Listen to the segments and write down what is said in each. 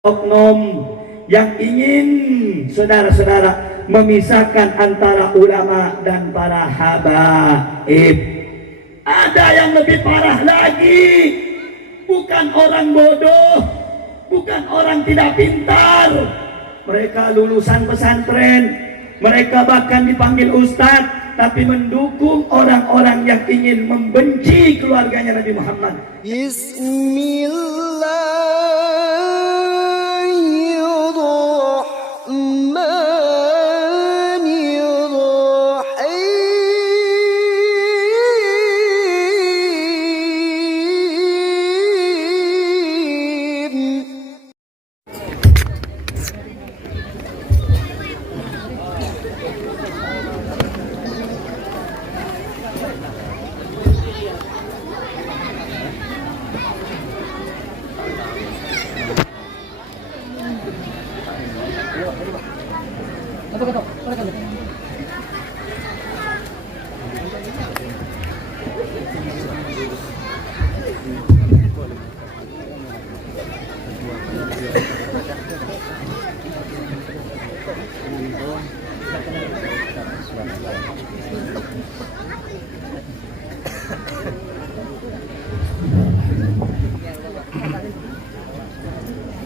oknum yang ingin saudara-saudara memisahkan antara ulama dan para habaib. Ada yang lebih parah lagi, bukan orang bodoh, bukan orang tidak pintar, mereka lulusan pesantren, mereka bahkan dipanggil ustadz, tapi mendukung orang-orang yang ingin membenci keluarganya Nabi Muhammad.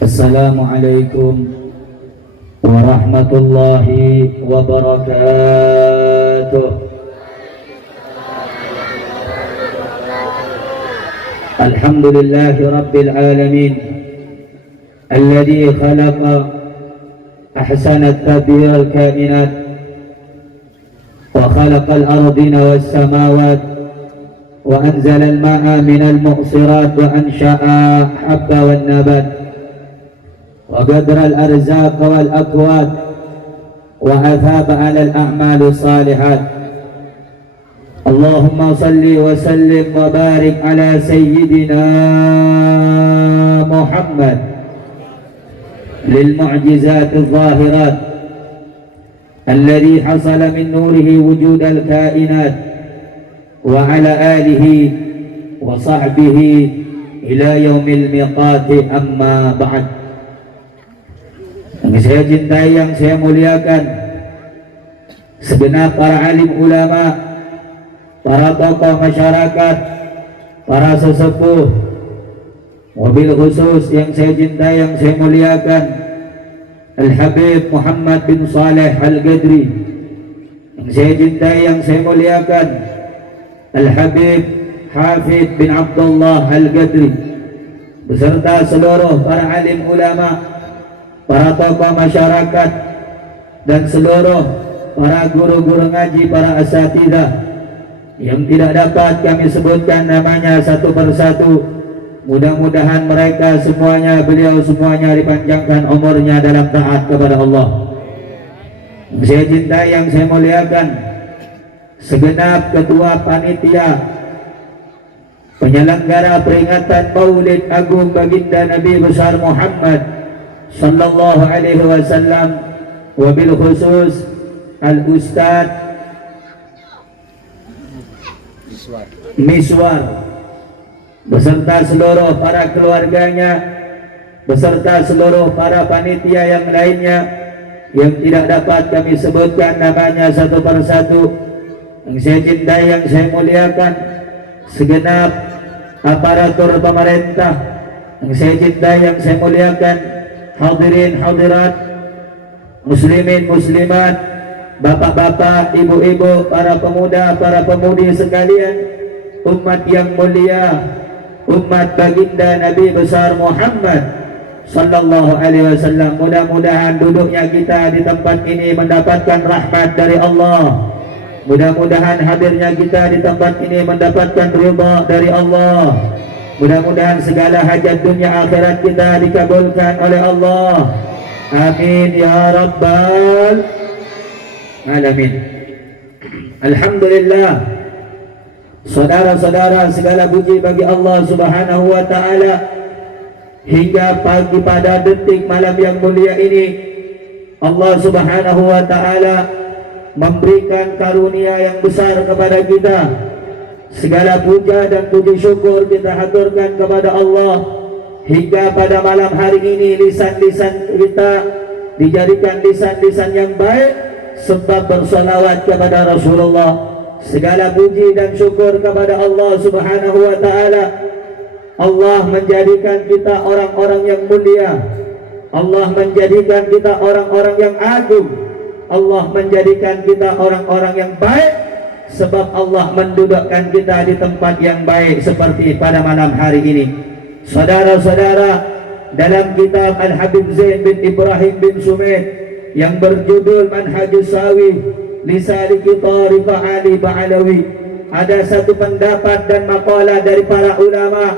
Assalamualaikum warahmatullahi wabarakatuh. Alhamdulillahi rabbil alamin alladhi khalaqa ahsana tadbir al-kainat wa khalaqa al-ardina was-samawat wa anzala al-ma'a min al-mu'sirat wa ansha'a habba wan-nabat وقدر الأرزاق والأكواد وأثاب على الأعمال الصالحات. اللهم صل وسلم وبارك على سيدنا محمد للمعجزات الظاهرات الذي حصل من نوره وجود الكائنات وعلى آله وصحبه إلى يوم الميقات. أما بعد. Yang saya cintai, yang saya muliakan, segenap para alim ulama, para tokoh masyarakat, para sesepuh, wabil khusus yang saya cintai, yang saya muliakan, Al-Habib Muhammad bin Saleh Al-Gadri, yang saya cintai, yang saya muliakan, Al-Habib Hafid bin Abdullah Al-Gadri, beserta seluruh para alim ulama, para tokoh masyarakat, dan seluruh para guru-guru ngaji, para asatidzah yang tidak dapat kami sebutkan namanya satu persatu. Mudah-mudahan mereka semuanya, beliau semuanya dipanjangkan umurnya dalam taat kepada Allah. Yang saya cintai, yang saya muliakan, segenap ketua panitia penyelenggara peringatan Maulid Agung Baginda Nabi besar Muhammad sallallahu alaihi wasallam, wabil khusus Al-Ustadz Miswar beserta seluruh para keluarganya, beserta seluruh para panitia yang lainnya yang tidak dapat kami sebutkan namanya satu persatu. Yang saya cintai, yang saya muliakan, segenap aparatur pemerintah, yang saya cintai, yang saya muliakan, hadirin hadirat, muslimin muslimat, bapak-bapak, ibu-ibu, para pemuda, para pemudi sekalian, umat yang mulia, umat baginda Nabi besar Muhammad sallallahu alaihi wasallam. Mudah-mudahan duduknya kita di tempat ini mendapatkan rahmat dari Allah. Mudah-mudahan hadirnya kita di tempat ini mendapatkan ridha dari Allah. Mudah-mudahan segala hajat dunia akhirat kita dikabulkan oleh Allah. Amin ya rabbal alamin. Alhamdulillah. Saudara-saudara, segala puji bagi Allah subhanahu wa ta'ala. Hingga pagi pada detik malam yang mulia ini, Allah subhanahu wa ta'ala memberikan karunia yang besar kepada kita. Segala puja dan puji syukur kita haturkan kepada Allah hingga pada malam hari ini lisan-lisan kita dijadikan lisan-lisan yang baik sebab bersalawat kepada Rasulullah. Segala puji dan syukur kepada Allah Subhanahu wa taala. Allah menjadikan kita orang-orang yang mulia. Allah menjadikan kita orang-orang yang agung. Allah menjadikan kita orang-orang yang baik sebab Allah mendudukkan kita di tempat yang baik seperti pada malam hari ini. Saudara-saudara, dalam kitab Al-Habib Zain bin Ibrahim bin Sumaid yang berjudul Manhajus Sawi Lisaliki Tariqa Ali Ba'alawi, ada satu pendapat dan makalah dari para ulama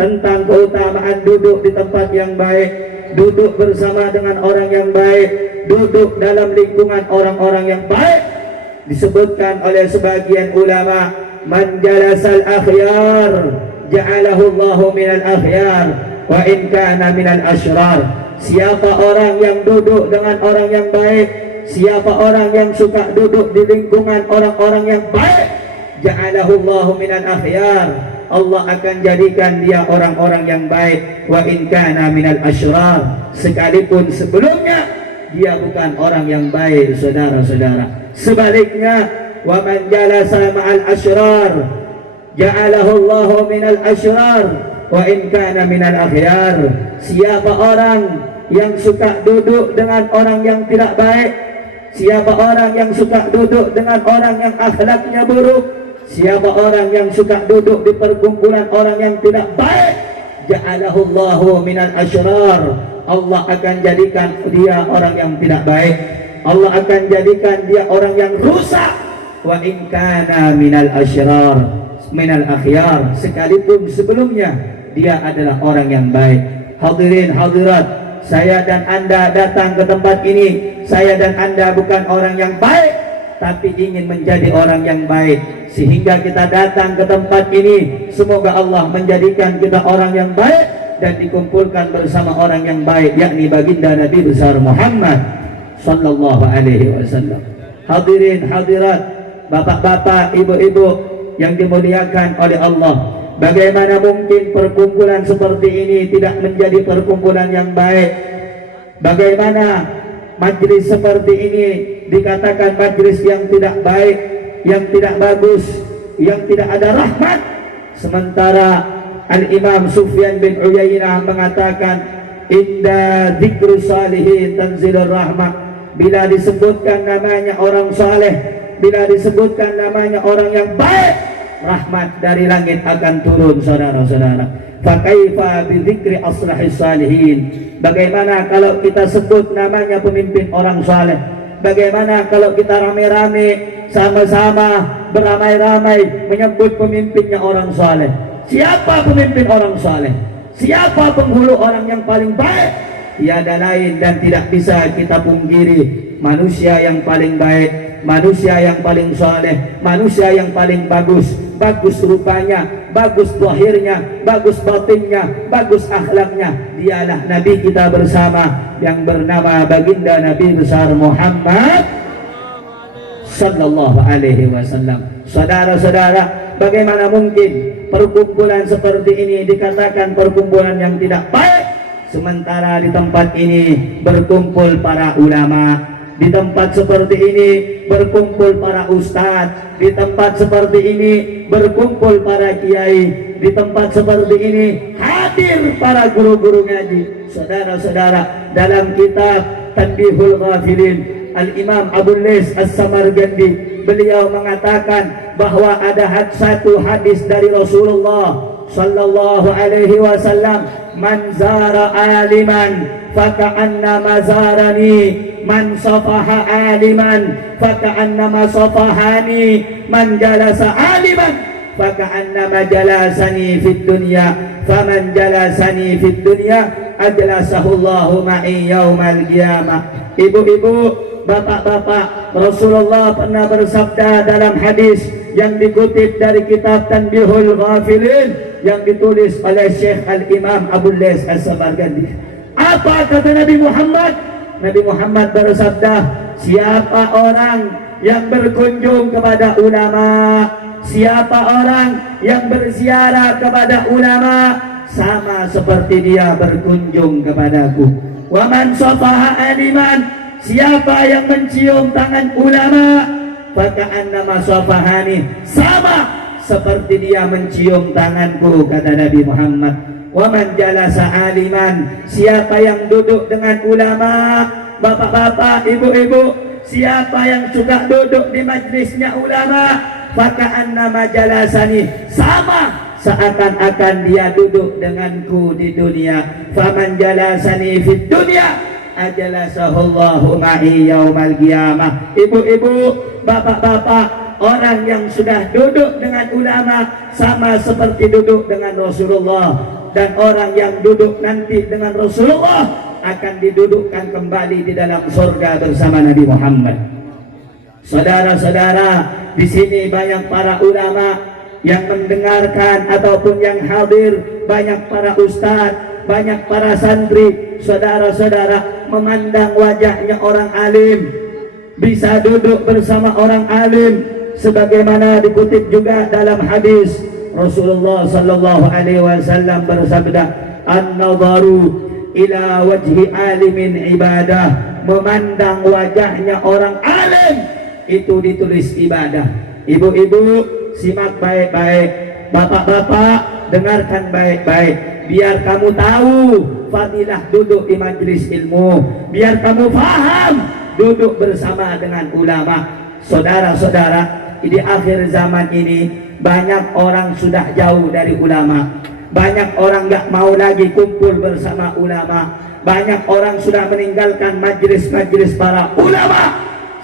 tentang keutamaan duduk di tempat yang baik, duduk bersama dengan orang yang baik, duduk dalam lingkungan orang-orang yang baik. Disebutkan oleh sebagian ulama, man jalasal akhyar ja'alahu Allahu minal akhyar wa in kana minal asyrar. Siapa orang yang duduk dengan orang yang baik, siapa orang yang suka duduk di lingkungan orang-orang yang baik, ja'alahu Allahu minal akhyar, Allah akan jadikan dia orang-orang yang baik. Wa in kana minal asyrar, sekalipun sebelumnya dia bukan orang yang baik, saudara-saudara. Sebaliknya, wa man jalasa ma'al asyrar ja'alahu Allahu minal asyrar wa in kana minal akhyar. Siapa orang yang suka duduk dengan orang yang tidak baik, siapa orang yang suka duduk dengan orang yang akhlaknya buruk, siapa orang yang suka duduk di perkumpulan orang yang tidak baik, ja'alahu Allahu minal asyrar, Allah akan jadikan dia orang yang tidak baik. Allah akan jadikan dia orang yang rusak. Wa in kana minal asyrar minal akhyar, sekalipun sebelumnya dia adalah orang yang baik. Hadirin hadirat, saya dan anda datang ke tempat ini, saya dan anda bukan orang yang baik, tapi ingin menjadi orang yang baik. Sehingga kita datang ke tempat ini, semoga Allah menjadikan kita orang yang baik dan dikumpulkan bersama orang yang baik, yakni baginda Nabi besar Muhammad sallallahu alaihi wasallam. Hadirin hadirat, bapak-bapak, ibu-ibu yang dimuliakan oleh Allah, bagaimana mungkin perkumpulan seperti ini tidak menjadi perkumpulan yang baik? Bagaimana majlis seperti ini dikatakan majlis yang tidak baik, yang tidak bagus, yang tidak ada rahmat? Sementara Al-Imam Sufyan bin Uyainah mengatakan, inda dzikru salihin tanzilur rahmah. Bila disebutkan namanya orang saleh, bila disebutkan namanya orang yang baik, rahmat dari langit akan turun, saudara-saudara. Fakaifa bidzikri aslahis salihin. Bagaimana kalau kita sebut namanya pemimpin orang saleh? Bagaimana kalau kita rame-rame, sama-sama beramai-ramai menyebut pemimpinnya orang saleh? Siapa pemimpin orang saleh? Siapa penghulu orang yang paling baik? Tiada lain dan tidak bisa kita pungkiri, manusia yang paling baik, manusia yang paling saleh, manusia yang paling bagus, bagus rupanya, bagus zahirnya, bagus batinnya, bagus akhlaknya, dialah Nabi kita bersama yang bernama baginda Nabi besar Muhammad sallallahu alaihi wasallam. Saudara-saudara, bagaimana mungkin perkumpulan seperti ini dikatakan perkumpulan yang tidak baik, sementara di tempat ini berkumpul para ulama, di tempat seperti ini berkumpul para ustadz, di tempat seperti ini berkumpul para kiai, di tempat seperti ini hadir para guru-guru ngaji. Saudara-saudara, dalam kitab Tanbihul Ghafilin, Al-Imam Abu Lais As-Samargandi, beliau mengatakan bahwa ada satu hadis dari Rasulullah sallallahu alaihi wasallam, man zara aliman faka'annama zarani, man safaha aliman faka'annama safahani, man jalasa aliman faka'annama jalasani fid dunya, faman jalasani fid dunya ajlasahu Allahu ma'i yaumal qiyamah. Ibu-ibu, bapak-bapak, Rasulullah pernah bersabda dalam hadis yang dikutip dari kitab Tanbihul Ghafilin yang ditulis oleh Syekh Al-Imam Abu Lais As-Samargandi. Apa kata Nabi Muhammad? Nabi Muhammad bersabda, siapa orang yang berkunjung kepada ulama, siapa orang yang berziarah kepada ulama, sama seperti dia berkunjung kepadaku. Wa man safaha aliman, siapa yang mencium tangan ulama, faka'annama safahani, sama seperti dia mencium tanganku, kata Nabi Muhammad. Wa man jalasa aliman, siapa yang duduk dengan ulama, bapak-bapak, ibu-ibu, siapa yang suka duduk di majlisnya ulama, faka'annama jalasani, sama seakan-akan dia duduk denganku di dunia. Faman jalasani fid dunya ajalasahullahu ma'i yaumal qiyamah. Ibu-ibu, bapak-bapak, orang yang sudah duduk dengan ulama sama seperti duduk dengan Rasulullah, dan orang yang duduk nanti dengan Rasulullah akan didudukkan kembali di dalam surga bersama Nabi Muhammad. Saudara-saudara, di sini banyak para ulama yang mendengarkan ataupun yang hadir, banyak para ustadz, banyak para santri. Saudara-saudara, memandang wajahnya orang alim, bisa duduk bersama orang alim, sebagaimana dikutip juga dalam hadis Rasulullah sallallahu alaihi wasallam bersabda, "An-nadharu ila wajhi alimin ibadah." Memandang wajahnya orang alim itu ditulis ibadah. Ibu-ibu, simak baik-baik. Bapak-bapak, dengarkan baik-baik. Biar kamu tahu fadilah duduk di majelis ilmu. Biar kamu paham duduk bersama dengan ulama. Saudara-saudara, di akhir zaman ini banyak orang sudah jauh dari ulama. Banyak orang gak mau lagi kumpul bersama ulama. Banyak orang sudah meninggalkan majelis-majelis para ulama.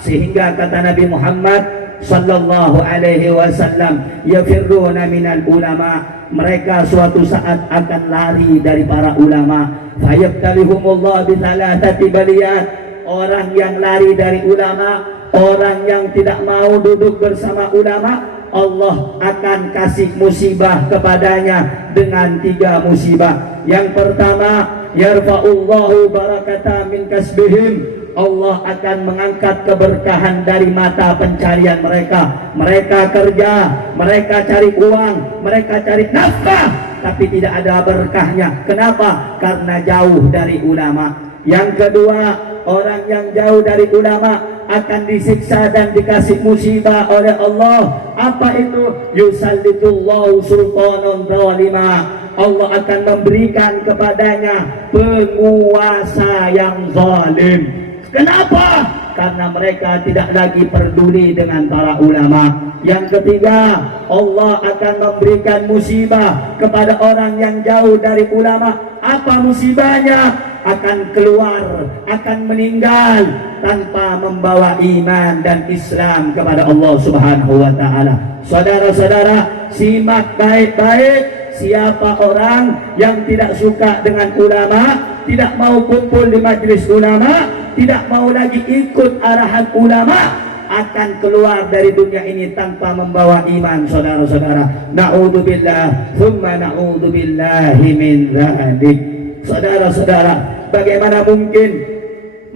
Sehingga kata Nabi Muhammad sallallahu alaihi wasallam, yafirruna minal ulama, mereka suatu saat akan lari dari para ulama. Fayabtalihumullah bi thalathati baliyat. Orang yang lari dari ulama, orang yang tidak mau duduk bersama ulama, Allah akan kasih musibah kepadanya dengan 3 musibah. Yang pertama, yarfa'ullahu barakata min kasbihim. Allah akan mengangkat keberkahan dari mata pencarian mereka. Mereka kerja, mereka cari uang, mereka cari nafkah, tapi tidak ada berkahnya. Kenapa? Karena jauh dari ulama. Yang kedua, orang yang jauh dari ulama akan disiksa dan dikasih musibah oleh Allah. Apa itu? Yusallitullahu sultanan zalima. Allah akan memberikan kepadanya penguasa yang zalim. Kenapa? Karena mereka tidak lagi peduli dengan para ulama. Yang ketiga, Allah akan memberikan musibah kepada orang yang jauh dari ulama. Apa musibahnya? Akan keluar, akan meninggal tanpa membawa iman dan Islam kepada Allah Subhanahu wa taala. Saudara-saudara, simak baik-baik. Siapa orang yang tidak suka dengan ulama, tidak mau kumpul di majelis ulama, tidak mau lagi ikut arahan ulama, akan keluar dari dunia ini tanpa membawa iman. Saudara-saudara, na'udzubillah thumma na'udzubillahi min dzalik. Saudara-saudara, bagaimana mungkin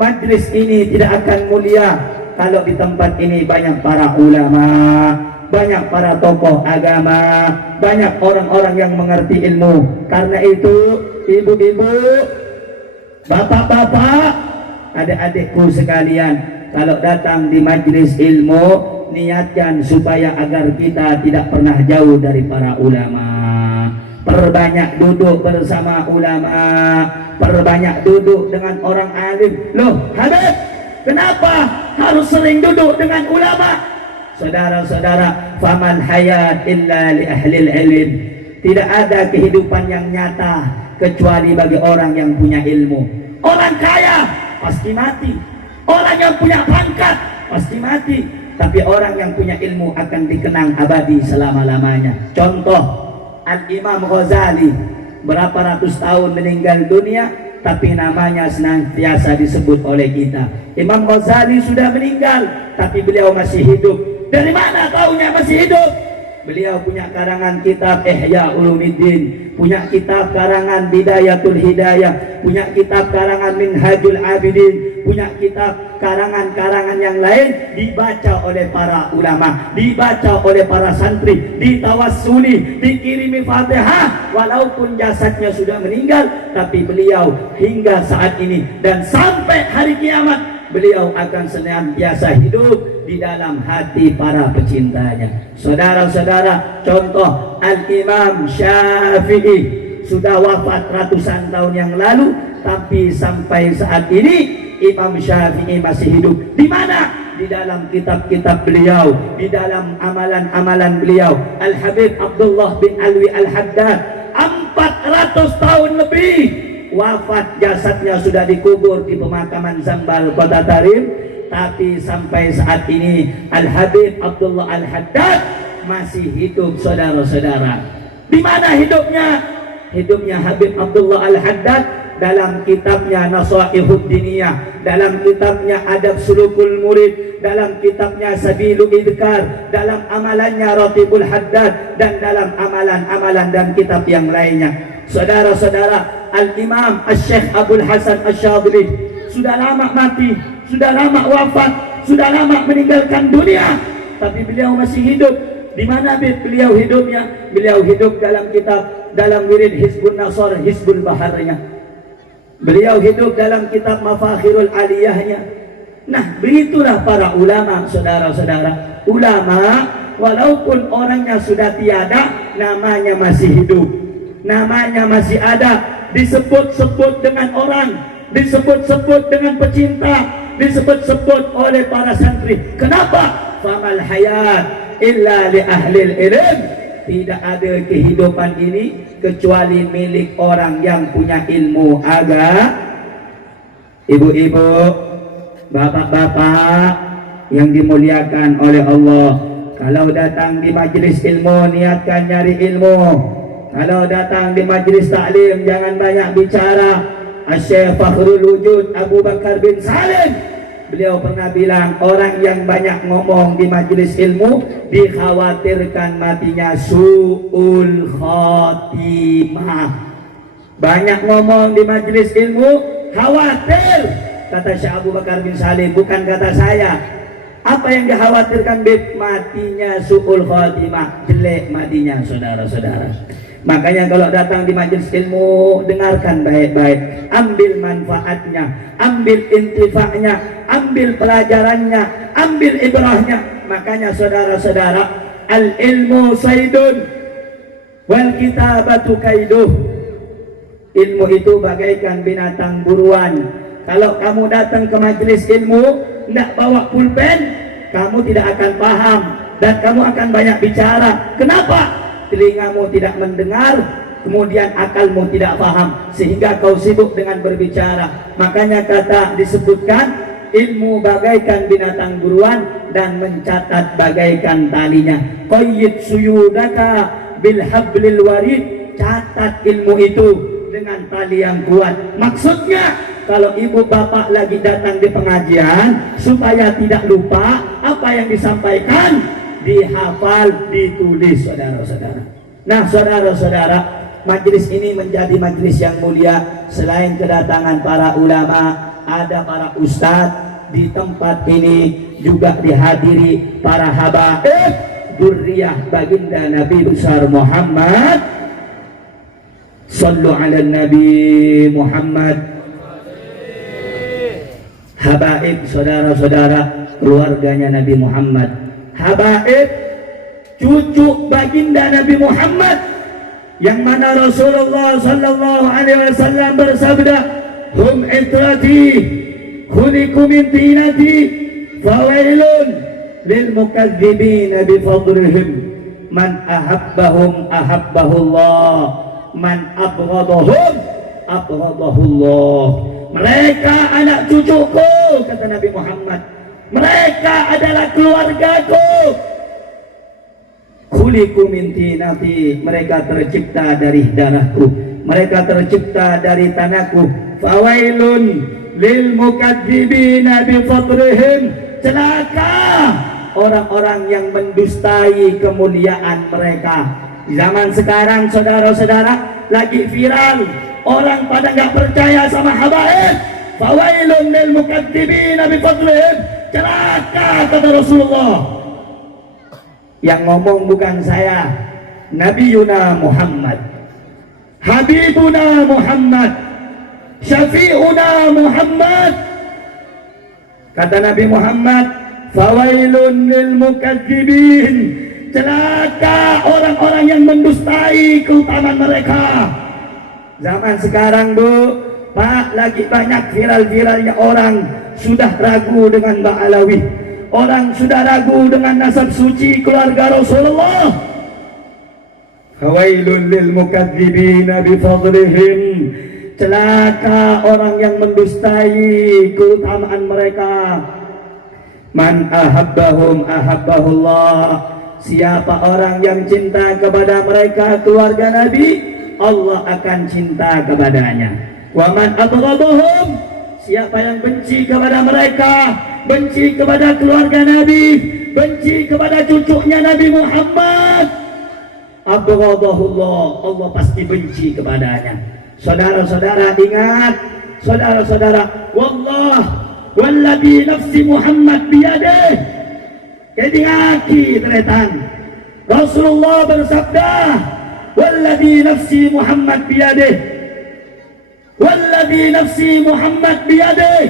majelis ini tidak akan mulia kalau di tempat ini banyak para ulama, banyak para tokoh agama, banyak orang-orang yang mengerti ilmu. Karena itu, ibu-ibu, bapak-bapak, adik-adikku sekalian, kalau datang di majelis ilmu, niatkan supaya agar kita tidak pernah jauh dari para ulama. Perbanyak duduk bersama ulama, perbanyak duduk dengan orang alim. Loh, Habib, kenapa harus sering duduk dengan ulama? Saudara-saudara, faman hayat illa li ahlil ilm. Tidak ada kehidupan yang nyata kecuali bagi orang yang punya ilmu. Orang kaya pasti mati, orang yang punya pangkat pasti mati, tapi orang yang punya ilmu akan dikenang abadi selama-lamanya. Contoh, Al-Imam Ghazali berapa ratus tahun meninggal dunia, tapi namanya senantiasa disebut oleh kita. Imam Ghazali sudah meninggal, tapi beliau masih hidup. Dari mana taunya masih hidup? Beliau punya karangan kitab Ihya Ulumuddin, punya kitab karangan Bidayatul Hidayah, punya kitab karangan Minhajul Abidin, punya kitab karangan-karangan yang lain dibaca oleh para ulama, dibaca oleh para santri, ditawassuli, dikirimi Fatihah walaupun jasadnya sudah meninggal, tapi beliau hingga saat ini dan sampai hari kiamat beliau akan senantiasa hidup di dalam hati para pecintanya. Saudara-saudara, contoh Al-Imam Syafi'i sudah wafat ratusan tahun yang lalu, tapi sampai saat ini Imam Syafi'i masih hidup. Di mana? Di dalam kitab-kitab beliau, di dalam amalan-amalan beliau. Al-Habib Abdullah bin Alwi Al-Haddad 400 tahun lebih wafat, jasadnya sudah dikubur di pemakaman Zambal, Kota Tarim, tapi sampai saat ini Al-Habib Abdullah Al-Haddad masih hidup, saudara-saudara. Di mana hidupnya? Hidupnya Habib Abdullah Al-Haddad dalam kitabnya Nasaihud Diniyah, dalam kitabnya Adab Sulukul Murid, dalam kitabnya Sabilul Idhkar, dalam amalannya Ratibul Haddad, dan dalam amalan-amalan dan kitab yang lainnya. Saudara-saudara, Al-Imam Al-Syekh Abdul Hasan Asy-Syadzili sudah lama mati, sudah lama wafat, sudah lama meninggalkan dunia, tapi beliau masih hidup. Di mana beliau hidupnya? Beliau hidup dalam kitab, dalam wirid Hizbun Nasr, Hizbul Baharnya. Beliau hidup dalam kitab Mafakhirul Aliyahnya. Nah, begitulah para ulama, saudara-saudara. Ulama, walaupun orangnya sudah tiada, namanya masih hidup, namanya masih ada, disebut-sebut dengan orang, disebut-sebut dengan pecinta, disebut-sebut oleh para santri. Kenapa? Famal hayat illa li ahlil ilm. Tidak ada kehidupan ini kecuali milik orang yang punya ilmu agama. Ibu-ibu, bapak-bapak yang dimuliakan oleh Allah, kalau datang di majelis ilmu, niatkan nyari ilmu. Kalau datang di majelis taklim, jangan banyak bicara. Asy-Syaikh Fakhrul Wujud Abu Bakar bin Salim, beliau pernah bilang, orang yang banyak ngomong di majelis ilmu dikhawatirkan matinya su'ul khotimah. Banyak ngomong di majelis ilmu, khawatir, kata Syekh Abu Bakar bin Salim, bukan kata saya. Apa yang dikhawatirkan? Matinya su'ul khotimah, jelek matinya, saudara-saudara. Makanya kalau datang di majelis ilmu, dengarkan baik-baik, ambil manfaatnya, ambil intifaknya, ambil pelajarannya, ambil ibrahnya. Makanya saudara-saudara, al-ilmu saydun wal kitabatu kaiduh. Ilmu itu bagaikan binatang buruan. Kalau kamu datang ke majelis ilmu, tidak bawa pulpen, kamu tidak akan paham dan kamu akan banyak bicara. Kenapa? Telingamu tidak mendengar, kemudian akalmu tidak paham, sehingga kau sibuk dengan berbicara. Makanya kata disebutkan, ilmu bagaikan binatang buruan dan mencatat bagaikan talinya. Qayyid suyudaka bil hablil warid. Catat ilmu itu dengan tali yang kuat. Maksudnya, kalau ibu bapak lagi datang di pengajian, supaya tidak lupa apa yang disampaikan, dihafal, ditulis, saudara-saudara. Nah, saudara-saudara, majelis ini menjadi majelis yang mulia. Selain kedatangan para ulama, ada para ustadz. Di tempat ini juga dihadiri para habaib, dzurriyyah baginda Nabi besar Muhammad. Sallu ala Nabi Muhammad. Habaib, saudara-saudara, keluarganya Nabi Muhammad. Habaib, cucu baginda Nabi Muhammad, yang mana Rasulullah sallallahu alaihi wasallam bersabda, hum itrati khuliqu min tinati fawailun lil mukadzibin bi fadlihim man ahabbahum ahabbahullah man abghadahum abghadahullah. Mereka anak cucuku, kata Nabi Muhammad. Mereka adalah keluargaku. Khuliqu min tinati, mereka tercipta dari darahku, mereka tercipta dari tanahku. Fawailun lil mukadzibina bi fadrihim, celaka orang-orang yang mendustai kemuliaan mereka. Di zaman sekarang saudara-saudara lagi viral, orang pada nggak percaya sama habaib. Fawailun lil mukadzibina bi fadlihim, celaka kata Rasulullah. Yang ngomong bukan saya, Nabi Yuna Muhammad, Habibuna Muhammad, Syafi'una Muhammad. Kata Nabi Muhammad, fawailun lil mukadzibin, celaka orang-orang yang mendustai keutamaan mereka. Zaman sekarang Bu, Pak, lagi banyak viral-viralnya orang sudah ragu dengan Mbak Alawi. Orang sudah ragu dengan nasab suci keluarga Rasulullah. Fawailun lil mukadzibina bi fadlihim, celaka orang yang mendustai keutamaan mereka. Man ahabbahum ahabbahullah, siapa orang yang cinta kepada mereka keluarga Nabi, Allah akan cinta kepadanya. Wa man abghadahum, siapa yang benci kepada mereka, benci kepada keluarga Nabi, benci kepada cucunya Nabi Muhammad, abghadahullah, Allah pasti benci kepadanya. Saudara-saudara ingat, saudara-saudara, wallah walladhi nafsi Muhammad biyadih, kedingaki teretan Rasulullah bersabda, walladhi nafsi Muhammad biyadih, walladhi nafsi Muhammad biyadih,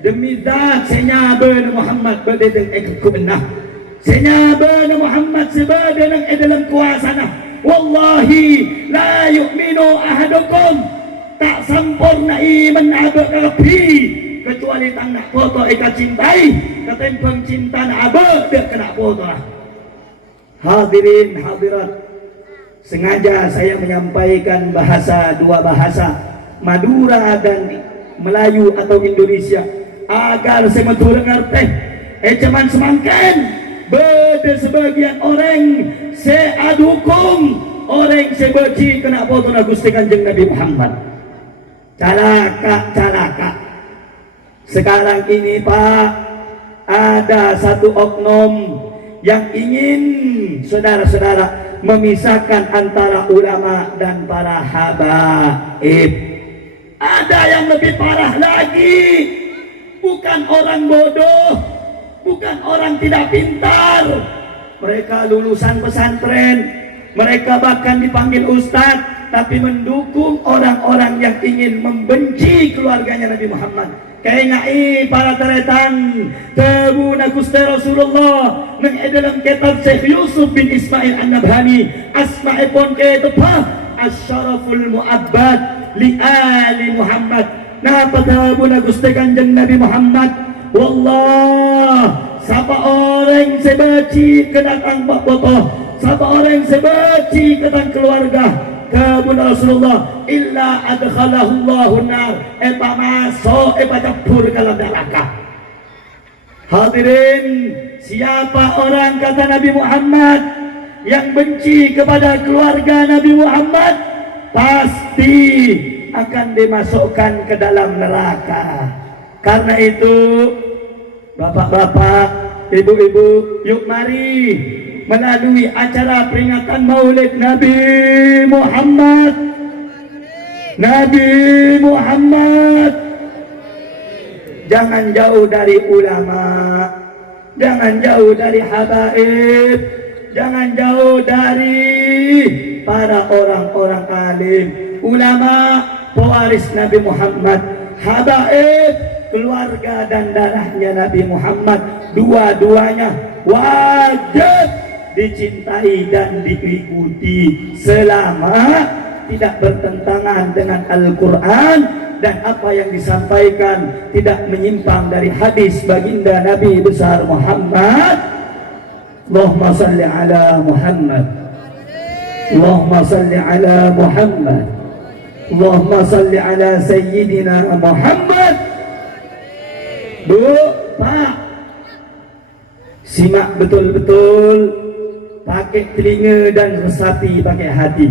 demi zat senyaba Muhammad berdedeng ekubenah, senyaba Muhammad seberdedeng dalam kuasana. Wallahi la yu'minu ahadukum, tak sempurna iman abad rapi kecuali tak nak foto eka cintai, ketempeng cinta nak abad dia kena foto lah. Hadirin hadirat, sengaja saya menyampaikan dua bahasa, Madura dan Melayu atau Indonesia, agar saya mengerti. Cuman semangkan beda sebagian orang saya dukung, orang saya benci kena foto Gusti Kanjeng Nabi Muhammad. Calaka. Sekarang ini Pak, ada satu oknum yang ingin saudara-saudara memisahkan antara ulama dan para habaib. Ada yang lebih parah lagi, bukan orang bodoh, bukan orang tidak pintar, mereka lulusan pesantren, mereka bahkan dipanggil ustadz, tapi mendukung orang-orang yang ingin membenci keluarganya Nabi Muhammad. Kaingai para teretan tabuna Gusti Rasulullah nang dalam kitab Syekh Yusuf bin Ismail An-Nabhani, asma'ipun ketepa asyaraful mu'abbad li ali Muhammad. Napa tabuna Gusti Kanjeng Nabi Muhammad, wallah siapa orang sebaci kedatang Pak Botoh, siapa orang sebaci kedatang keluarga kepada Rasulullah, illa adkhalahu Allahu nar, epa masuk, epa campur dalam neraka. Hadirin, siapa orang kata Nabi Muhammad yang benci kepada keluarga Nabi Muhammad, pasti akan dimasukkan ke dalam neraka. Karena itu, bapak-bapak, ibu-ibu, yuk mari melalui acara peringatan Maulid Nabi Muhammad. Nabi Muhammad, jangan jauh dari ulama, jangan jauh dari habaib, jangan jauh dari para orang-orang alim. Ulama pewaris Nabi Muhammad, habaib keluarga dan darahnya Nabi Muhammad, dua-duanya wajib dicintai dan diikuti selama tidak bertentangan dengan Al-Quran dan apa yang disampaikan tidak menyimpang dari hadis baginda Nabi besar Muhammad. Allahumma salli ala Muhammad, Allahumma salli ala Muhammad, Allahumma salli ala Sayyidina Muhammad. Bu, Pak, simak betul-betul, pakai telinga dan resapi pakai hati.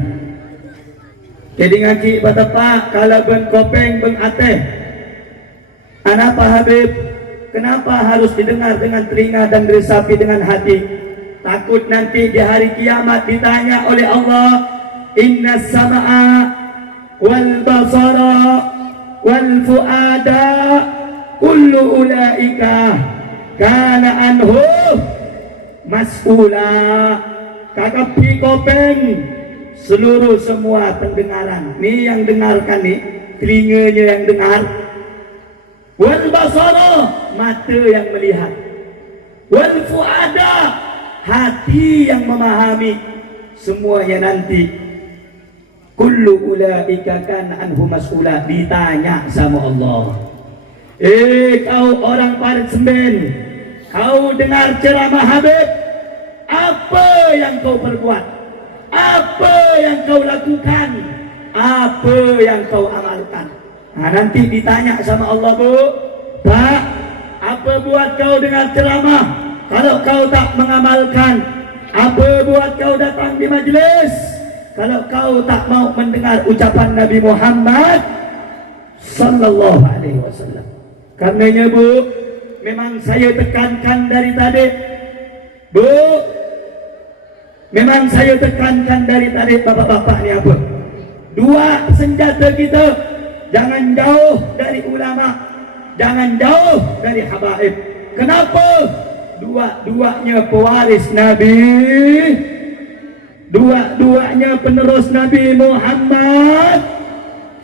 Jadi ngaki kata Pak, kalau ben kopeng ben ateh, anak Pak Habib, Kenapa harus didengar dengan telinga dan diresapi dengan hati? Takut nanti di hari kiamat ditanya oleh Allah, inna sama'a wal basara wal fuada kullu ulaika kana anhu mas'ula. Kakak pikopeng seluruh semua pendengaran. Nih yang dengarkan nih, telinganya yang dengar. Wal basara, mata yang melihat. Wal fuada, hati yang memahami. Semuanya nanti kullu ulaika kan anhu mas'ula, ditanya sama Allah. Kau orang Parit Semben, kau dengar ceramah Habib, apa yang kau perbuat? Apa yang kau lakukan? Apa yang kau amalkan? Nah, nanti ditanya sama Allah, Bu, Pak, apa buat kau dengar ceramah? Kalau kau tak mengamalkan, apa buat kau datang di majlis? Kalau kau tak mau mendengar ucapan Nabi Muhammad sallallahu alaihi wasallam. Karenanya, Bu, memang saya tekankan dari tadi, Bu, memang saya tekankan dari tadi, bapak-bapak ni apa? Dua senjata kita, jangan jauh dari ulama, jangan jauh dari habaib. Kenapa? Dua-duanya pewaris Nabi, dua-duanya penerus Nabi Muhammad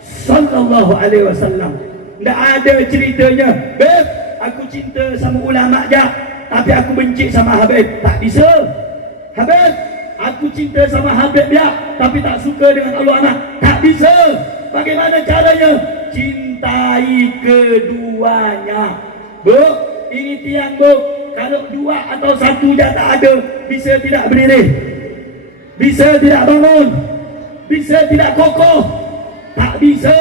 sallallahu alaihi wasallam. Tak ada ceritanya, Beb, aku cinta sama ulama je, tapi aku benci sama Habib. Tak bisa. Habib, aku cinta sama Habib ya, tapi tak suka dengan ulama. Tak bisa. Bagaimana caranya? Cintai keduanya. Bu, ini tiang, Bu. Kalau dua atau satu je tak ada, bisa tidak berdiri, bisa tidak bangun, bisa tidak kokoh. Tak bisa.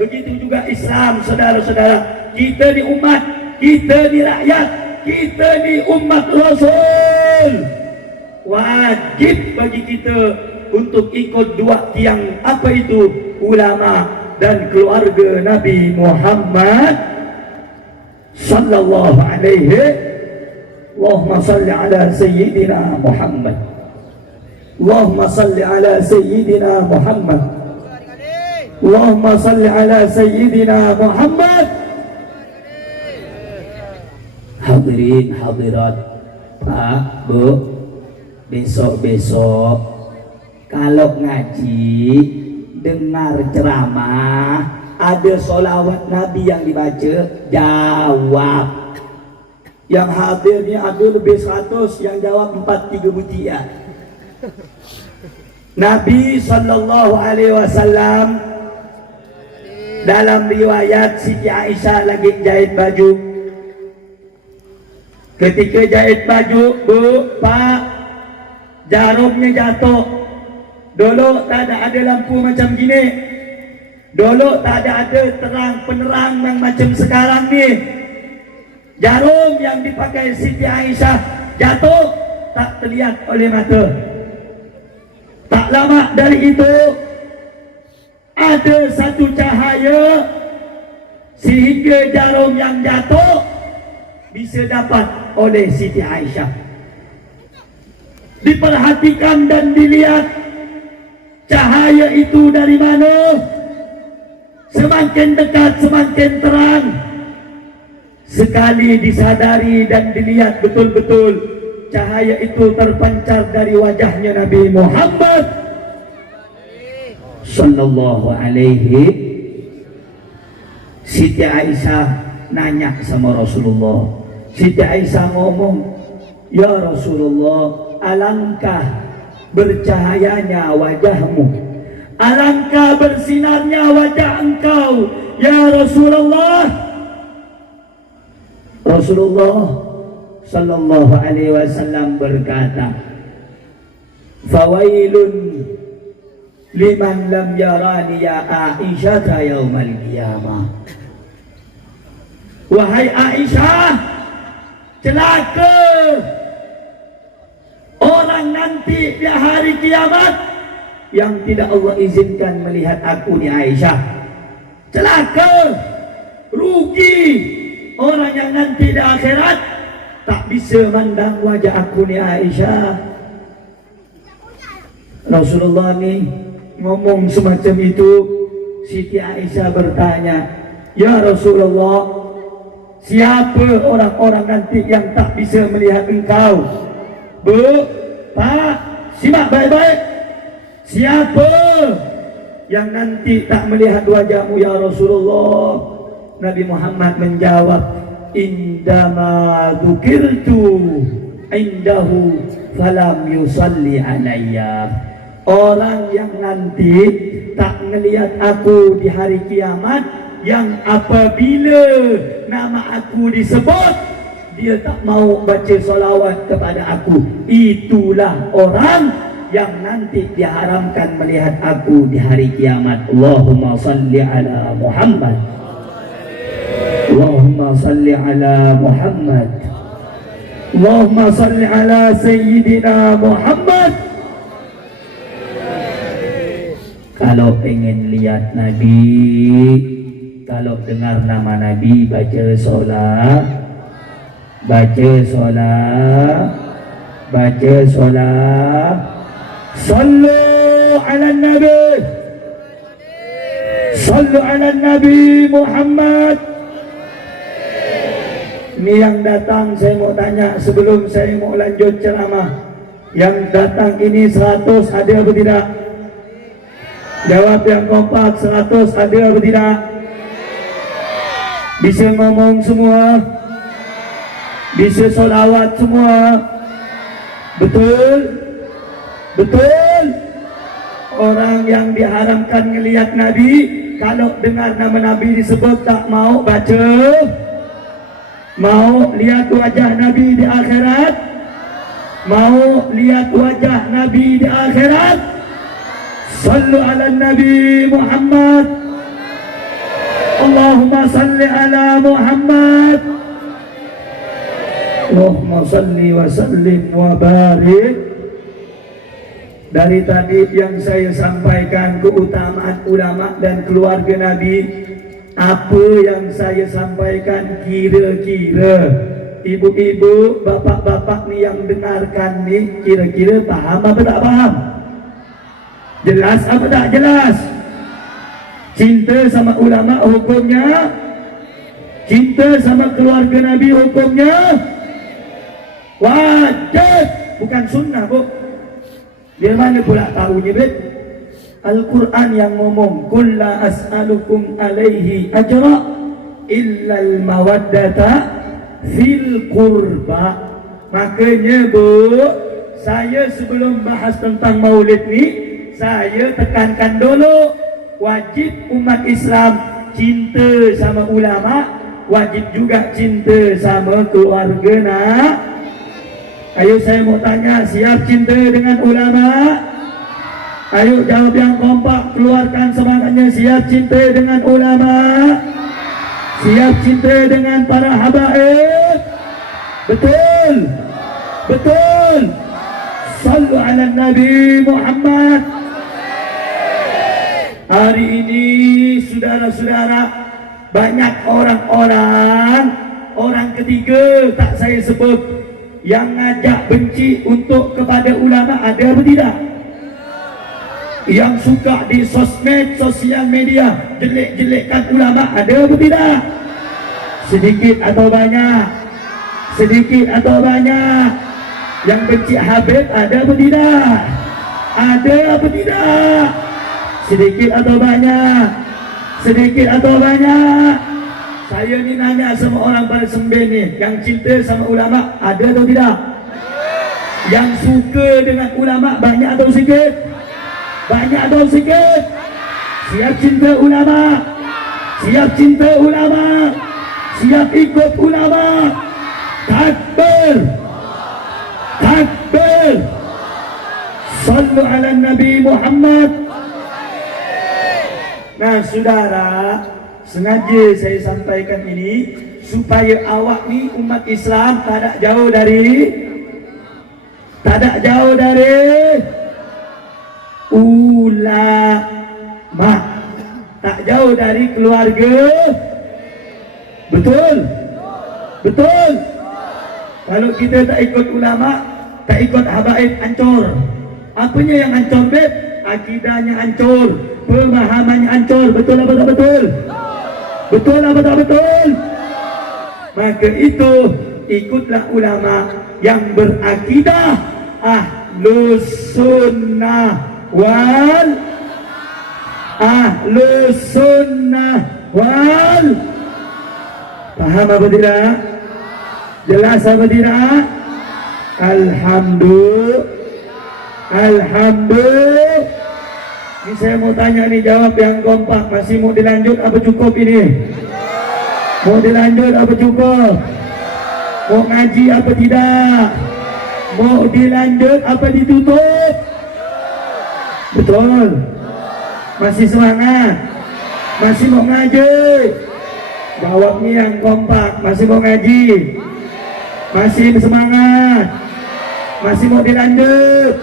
Begitu juga Islam, saudara-saudara. Kita ni umat, kita ni rakyat, kita ni umat Rasul. Wajib bagi kita untuk ikut dua tiang. Apa itu? Ulama dan keluarga Nabi Muhammad sallallahu alaihi. Allahumma salli ala Sayyidina Muhammad. Allahumma salli ala Sayyidina Muhammad. Allahumma salli ala Sayyidina Muhammad. Hadirin hadirat, Pak, Bu, besok-besok kalau ngaji, dengar ceramah, ada solawat Nabi yang dibaca, jawab. Yang hadirnya ada lebih 100, yang jawab 4-3 butia. Nabi sallallahu alaihi wasallam dalam riwayat, Siti Aisyah lagi jahit baju. Ketika jahit baju, Bu, Pak, jarumnya jatuh. Dulu tak ada lampu macam gini. Dulu tak ada terang penerang yang macam sekarang ni. Jarum yang dipakai Siti Aisyah jatuh, tak terlihat oleh mata. Tak lama dari itu, ada satu cahaya sehingga jarum yang jatuh bisa dapat oleh Siti Aisyah. Diperhatikan dan dilihat cahaya itu dari mana. Semakin dekat semakin terang. Sekali disadari dan dilihat betul-betul, cahaya itu terpancar dari wajahnya Nabi Muhammad sallallahu alaihi. Siti Aisyah nanya sama Rasulullah. Siti Aisyah ngomong, ya Rasulullah, alangkah bercahayanya wajahmu, alangkah bersinarnya wajah engkau ya Rasulullah. Rasulullah sallallahu alaihi wasallam berkata, fawailun liman lam yarani ya Aisyah yaumal qiyamah. Wahai Aisyah, celaka orang nanti di hari kiamat yang tidak Allah izinkan melihat aku ni Aisyah. Celaka, rugi orang yang nanti di akhirat tak bisa mandang wajah aku ni Aisyah. Rasulullah ni ngomong semacam itu. Siti Aisyah bertanya, ya Rasulullah, siapa orang-orang nanti yang tak bisa melihat engkau? Bu, Pak, simak baik-baik. Siapa yang nanti tak melihat wajahmu ya Rasulullah? Nabi Muhammad menjawab, indama dzukirtu indahu falam yusalli alayya. Orang yang nanti tak melihat aku di hari kiamat, yang apabila nama aku disebut dia tak mau baca solawat kepada aku, itulah orang yang nanti diharamkan melihat aku di hari kiamat. Allahumma salli ala Muhammad, Allahumma salli ala Muhammad, Allahumma salli ala Sayyidina Muhammad. Kalau pengen lihat Nabi, kalau dengar nama Nabi, baca solat, baca solat, baca solat. Sallu ala Nabi, sallu ala Nabi Muhammad. Ini yang datang saya mau tanya sebelum saya mau lanjut ceramah. Yang datang ini 100 ada atau tidak? Jawab yang kompak, 100 ada atau tidak? Bisa ngomong semua? Bisa solawat semua? Betul? Betul? Orang yang diharamkan ngelihat Nabi, kalau dengar nama Nabi disebut tak mau baca? Mau lihat wajah Nabi di akhirat? Mau lihat wajah Nabi di akhirat? Sallu ala Nabi Muhammad, Allahumma salli ala Muhammad, Allahumma salli wa sallim wa barik. Dari tadi yang saya sampaikan keutamaan ulama dan keluarga Nabi, apa yang saya sampaikan kira-kira ibu-ibu, bapak-bapak ni yang dengarkan ni kira-kira faham apa tak faham? Jelas apa tak jelas? Cinta sama ulama hukumnya, cinta sama keluarga Nabi hukumnya wajib, bukan sunnah bu. Dia mana pula tahunya bet? Al-Quran yang ngomong, Qul la as'alukum alaihi ajra illa al-mawaddata fil qurba. Makanya bu, saya sebelum bahas tentang maulid ni, saya tekankan dulu, wajib umat Islam cinta sama ulama, wajib juga cinta sama keluarga nak. Ayo saya mau tanya, siap cinta dengan ulama? Ayo jawab yang kompak, keluarkan semangatnya. Siap cinta dengan ulama? Siap cinta dengan para habaib? Betul? Betul? Sallu ala Nabi Muhammad. Hari ini saudara-saudara, banyak orang-orang, orang ketiga tak saya sebut, yang ngajak benci untuk kepada ulama, ada atau tidak? Yang suka di sosmed, sosial media jelek-jelekkan ulama, ada atau tidak? Sedikit atau banyak? Sedikit atau banyak? Yang benci Habib ada atau tidak? Ada atau tidak? Sedikit atau banyak? Sedikit atau banyak? Saya ni nanya sama orang pada semben ni, yang cinta sama ulama ada atau tidak? Yang suka dengan ulama banyak atau sikit? Banyak atau sikit? Siap cinta ulama? Siap cinta ulama? Siap ikut ulama? Takbir! Takbir! Sallu ala Nabi Muhammad. Nah saudara, sengaja saya sampaikan ini supaya awak ni umat Islam tak jauh dari ulama, tak jauh dari keluarga. Betul? Betul. Kalau kita tak ikut ulama, tak ikut habaib, hancur. Apanya yang hancur, Beb? Akidahnya hancur, pemahamannya hancur. Betul apa tak betul? Betul apa tak betul? Maka itu ikutlah ulama yang berakidah Ahlus Sunnah wal paham apa tidak? Jelas apa tidak? Alhamdulillah. Ini saya mau tanya nih, jawab yang kompak. Masih mau dilanjut apa cukup ini? Mau dilanjut apa cukup? Mau ngaji apa tidak? Mau dilanjut apa ditutup? Betul. Masih semangat? Masih mau ngaji? Jawabnya yang kompak. Masih mau ngaji? Masih semangat? Masih mau dilanjut?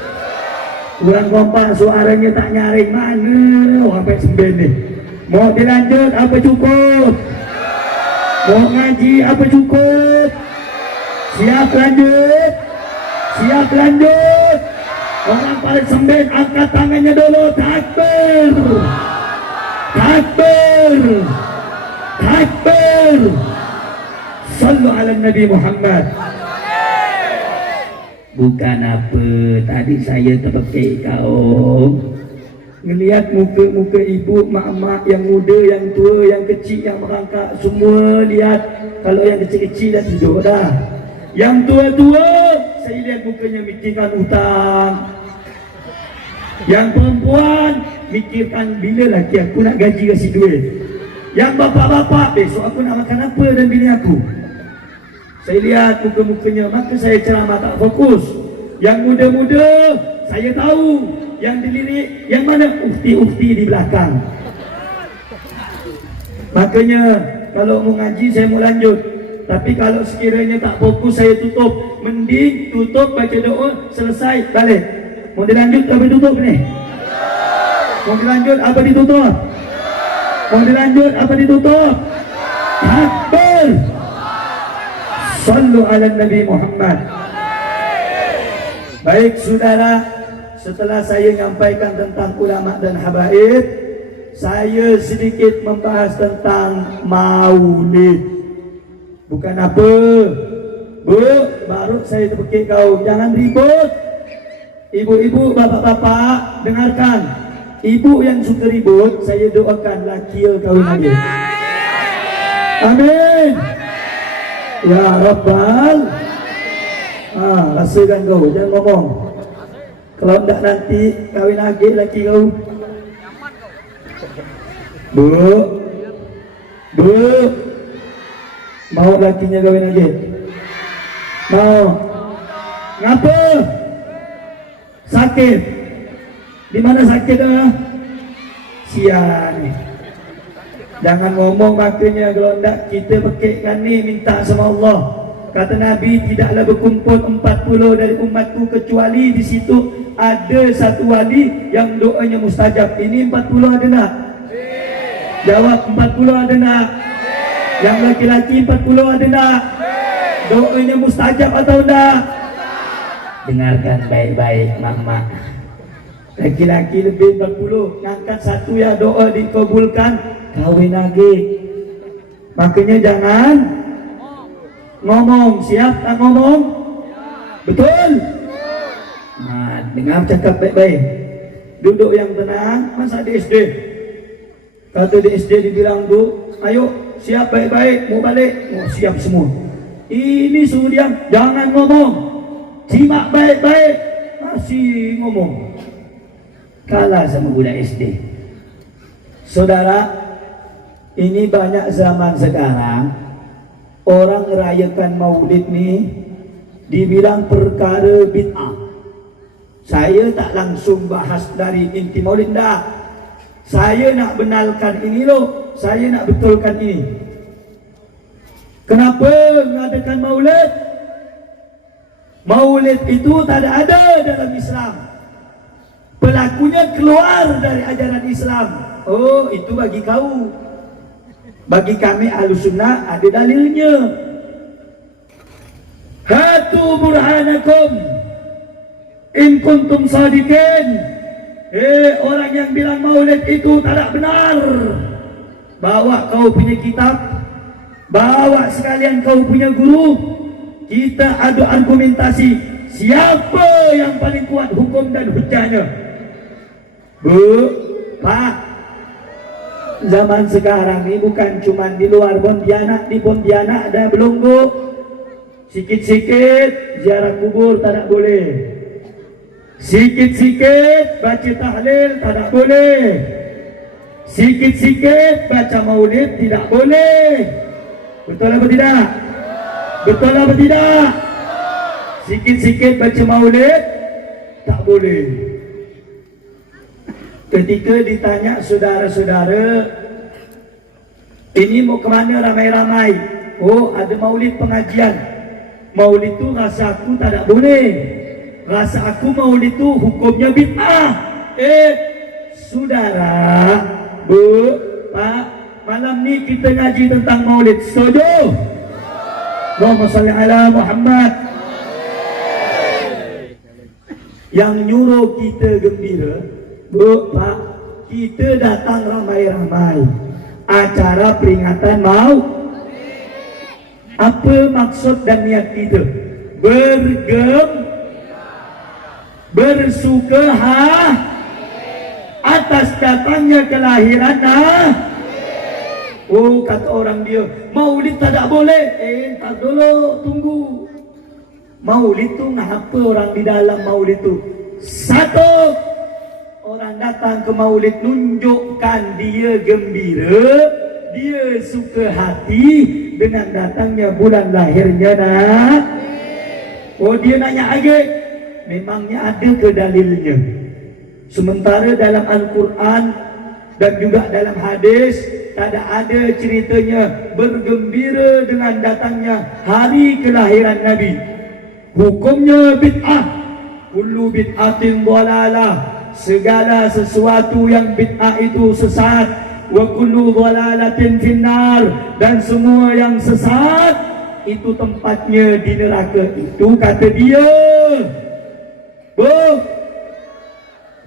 Kurang kompak, suaranya tak nyaring. Mana? Sampai 9 nih. Mau dilanjut apa cukup? Mau ngaji apa cukup? Siap lanjut? Siap lanjut? Orang paling 9 angkat tangannya dulu. Takbir! Takbir! Takbir! Sallu ala Nabi Muhammad. Bukan apa, tadi saya terpekik kau ngelihat muka-muka ibu, mak-mak yang muda, yang tua, yang kecil, yang merangkak, semua lihat. Kalau yang kecil-kecil dah tidur dah. Yang tua-tua, saya lihat mukanya mikirkan hutang. Yang perempuan, mikirkan bila laki aku nak gaji kasih duit. Yang bapak-bapak, besok aku nak makan apa dan bini aku. Saya lihat muka-mukanya, maka saya ceramah tak fokus. Yang muda-muda, saya tahu. Yang dilirik, yang mana ukti-ukti di belakang. Makanya, kalau mau ngaji, saya mau lanjut. Tapi kalau sekiranya tak fokus, saya tutup. Mending tutup, baca doa, selesai, balik. Mau dilanjut apa ditutup ni? Mau dilanjut apa ditutup? Mau dilanjut apa ditutup? Takbir! Sallu ala Nabi Muhammad. Baik saudara, setelah saya menyampaikan tentang ulama dan habaib, saya sedikit membahas tentang maulid. Bukan apa, Bu, baru saya terpekik kau, jangan ribut. Ibu-ibu, bapak-bapak, dengarkan. Ibu yang suka ribut, saya doakan laki kau lagi. Amin. Ya Rabbal. Rasakan kau, jangan ngomong. Kalau tidak nanti kawin lagi laki kau. Bu, mau lakinya kawin lagi? Mau? Ngapa? Sakit? Di mana sakit ah? Sian. Jangan ngomong, makanya kalau tidak kita pekikkan ni, minta sama Allah. Kata Nabi, tidaklah berkumpul 40 dari umatku kecuali di situ ada satu wali yang doanya mustajab. Ini 40 ada tak? Jawab, 40 ada tak? Yang laki-laki 40 ada tak? Doanya mustajab atau tak? Dengarkan baik-baik, mak-mak. Laki-laki lebih 40, ngangkat satu ya doa dikabulkan, kawin lagi. Makanya jangan ngomong. Siap tak ngomong? Betul? Nah, dengar cakap baik-baik. Duduk yang tenang. Masa di SD? Kata di SD dibilang tu, ayo siap baik-baik, mau balik, mau siap semua. Ini suruh diam, jangan ngomong. Simak baik-baik, masih ngomong. Kalah sama budak SD. Saudara, ini banyak zaman sekarang orang merayakan maulid ni dibilang perkara bid'ah. Saya tak langsung bahas dari inti maulid dah. Saya nak benarkan ini loh, saya nak betulkan ini. Kenapa mengadakan maulid? Maulid itu tak ada dalam Islam. Pelakunya keluar dari ajaran Islam. Oh, itu bagi kau. Bagi kami Ahlus Sunnah ada dalilnya. Hatu burhanakum in kuntum sadiqin. Orang yang bilang maulid itu tidak benar, bawa kau punya kitab, bawa sekalian kau punya guru, kita adu argumentasi siapa yang paling kuat hukum dan hujahnya. Bu, Pak, zaman sekarang ini bukan cuma di luar Pontianak, di Pontianak ada Belunggu. Sikit-sikit ziarah kubur tak boleh, sikit-sikit baca tahlil tak boleh, sikit-sikit baca maulid tidak boleh. Betul apa tidak? Betul apa tidak? Sikit-sikit baca maulid tak boleh. Ketika ditanya saudara-saudara, ini mau kemana ramai-ramai? Oh, ada maulid pengajian. Maulid itu rasa aku tak boleh. Rasa aku maulid itu hukumnya bid'ah. Saudara, Bu, Pak, malam ni kita ngaji tentang maulid. Setuju? Allahumma salli ala Muhammad. Yang nyuruh kita gembira, Bu, Pak, kita datang ramai-ramai acara peringatan maulid. Apa maksud dan niat kita? Bersuka atas datangnya kelahiran Oh, kata orang dia, maulid tak boleh. Tak dulu, tunggu. Maulid tu apa orang di dalam maulid tu? Satu, orang datang ke maulid nunjukkan dia gembira, dia suka hati dengan datangnya bulan lahirnya Oh, dia nanya lagi, memangnya ada ke dalilnya? Sementara dalam Al-Quran dan juga dalam hadis tak ada ceritanya bergembira dengan datangnya hari kelahiran Nabi. Hukumnya bid'ah. Kullu bid'atin dhalalah. Segala sesuatu yang bid'ah itu sesat. Wa kullu dhalalatin finnar, dan semua yang sesat itu tempatnya di neraka. Itu kata dia. Bu,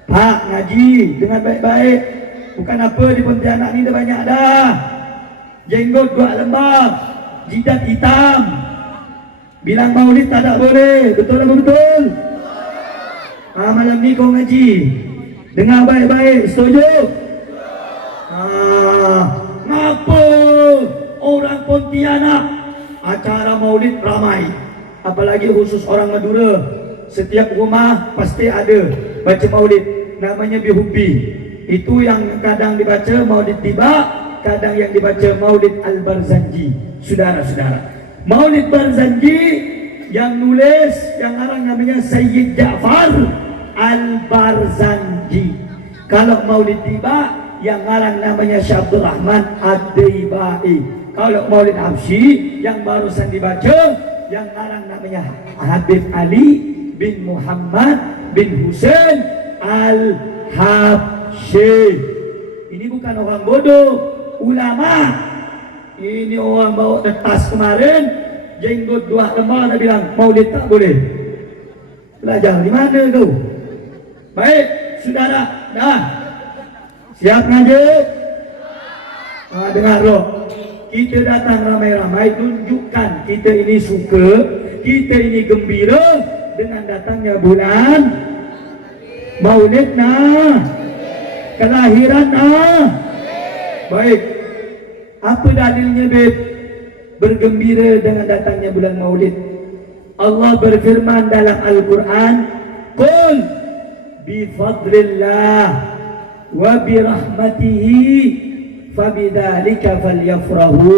Pak, ngaji dengan baik-baik. Bukan apa di Pontianak ni dah banyak dah. Jenggot 2 lembar, jidat hitam. Bilang maulid tak boleh. Betul apa betul? Malam ni kau ngaji. Dengar baik-baik. Setuju? Ngapa orang Pontianak acara maulid ramai, apalagi khusus orang Madura, setiap rumah pasti ada baca maulid, namanya bihubbi. Itu yang kadang dibaca maulid tiba, kadang yang dibaca maulid Al-Barzanji. Saudara-saudara, maulid Barzanji yang nulis, yang orang namanya Sayyid Ja'far Al-Barzanji. Kalau maulid tiba, yang ngarang namanya Syabdur Rahman Ad-Daibai. Kalau maulid Habsyi yang barusan dibaca, yang ngarang namanya Habib Ali bin Muhammad bin Husain Al-Habsyi. Ini bukan orang bodoh, ulama. Ini orang bawa tas kemarin, jenggot 2 lembar, dia bilang maulid tak boleh. Belajar di mana kau? Baik, saudara, dah siap ngaji? Dengar loh, kita datang ramai-ramai, tunjukkan kita ini suka, kita ini gembira dengan datangnya bulan maulid kelahiran Baik, apa dalilnya beb? Bergembira dengan datangnya bulan maulid. Allah berfirman dalam Al-Quran, Qul bifadlillah wa birahmatihi fabidzalika falyafrahu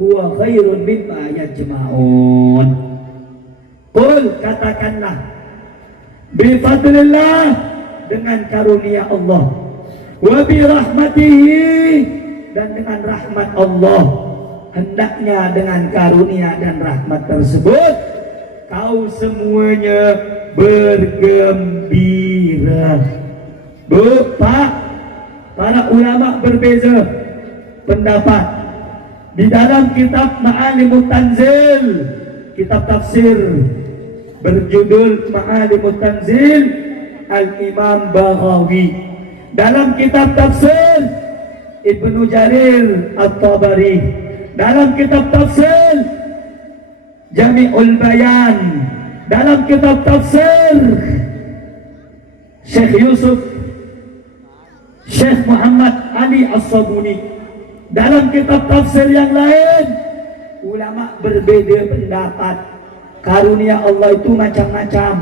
huwa khairun mimma yajma'un. Qul, katakanlah, bifadlillah, dengan karunia Allah, wa birahmatihi, dan dengan rahmat Allah. Hendaknya dengan karunia dan rahmat tersebut kau semuanya bergembira. Bu, Pak, para ulama berbeza pendapat. Di dalam kitab Ma'alimut Tanzil, kitab tafsir berjudul Ma'alimut Tanzil Al-Imam Baghawi. Dalam kitab tafsir Ibnu Jarir At-Tabari, dalam kitab tafsir Jami'ul Bayan, dalam kitab tafsir Syekh Yusuf Syekh Muhammad Ali As-Sabuni, dalam kitab tafsir yang lain ulama berbeda pendapat. Karunia Allah itu macam-macam.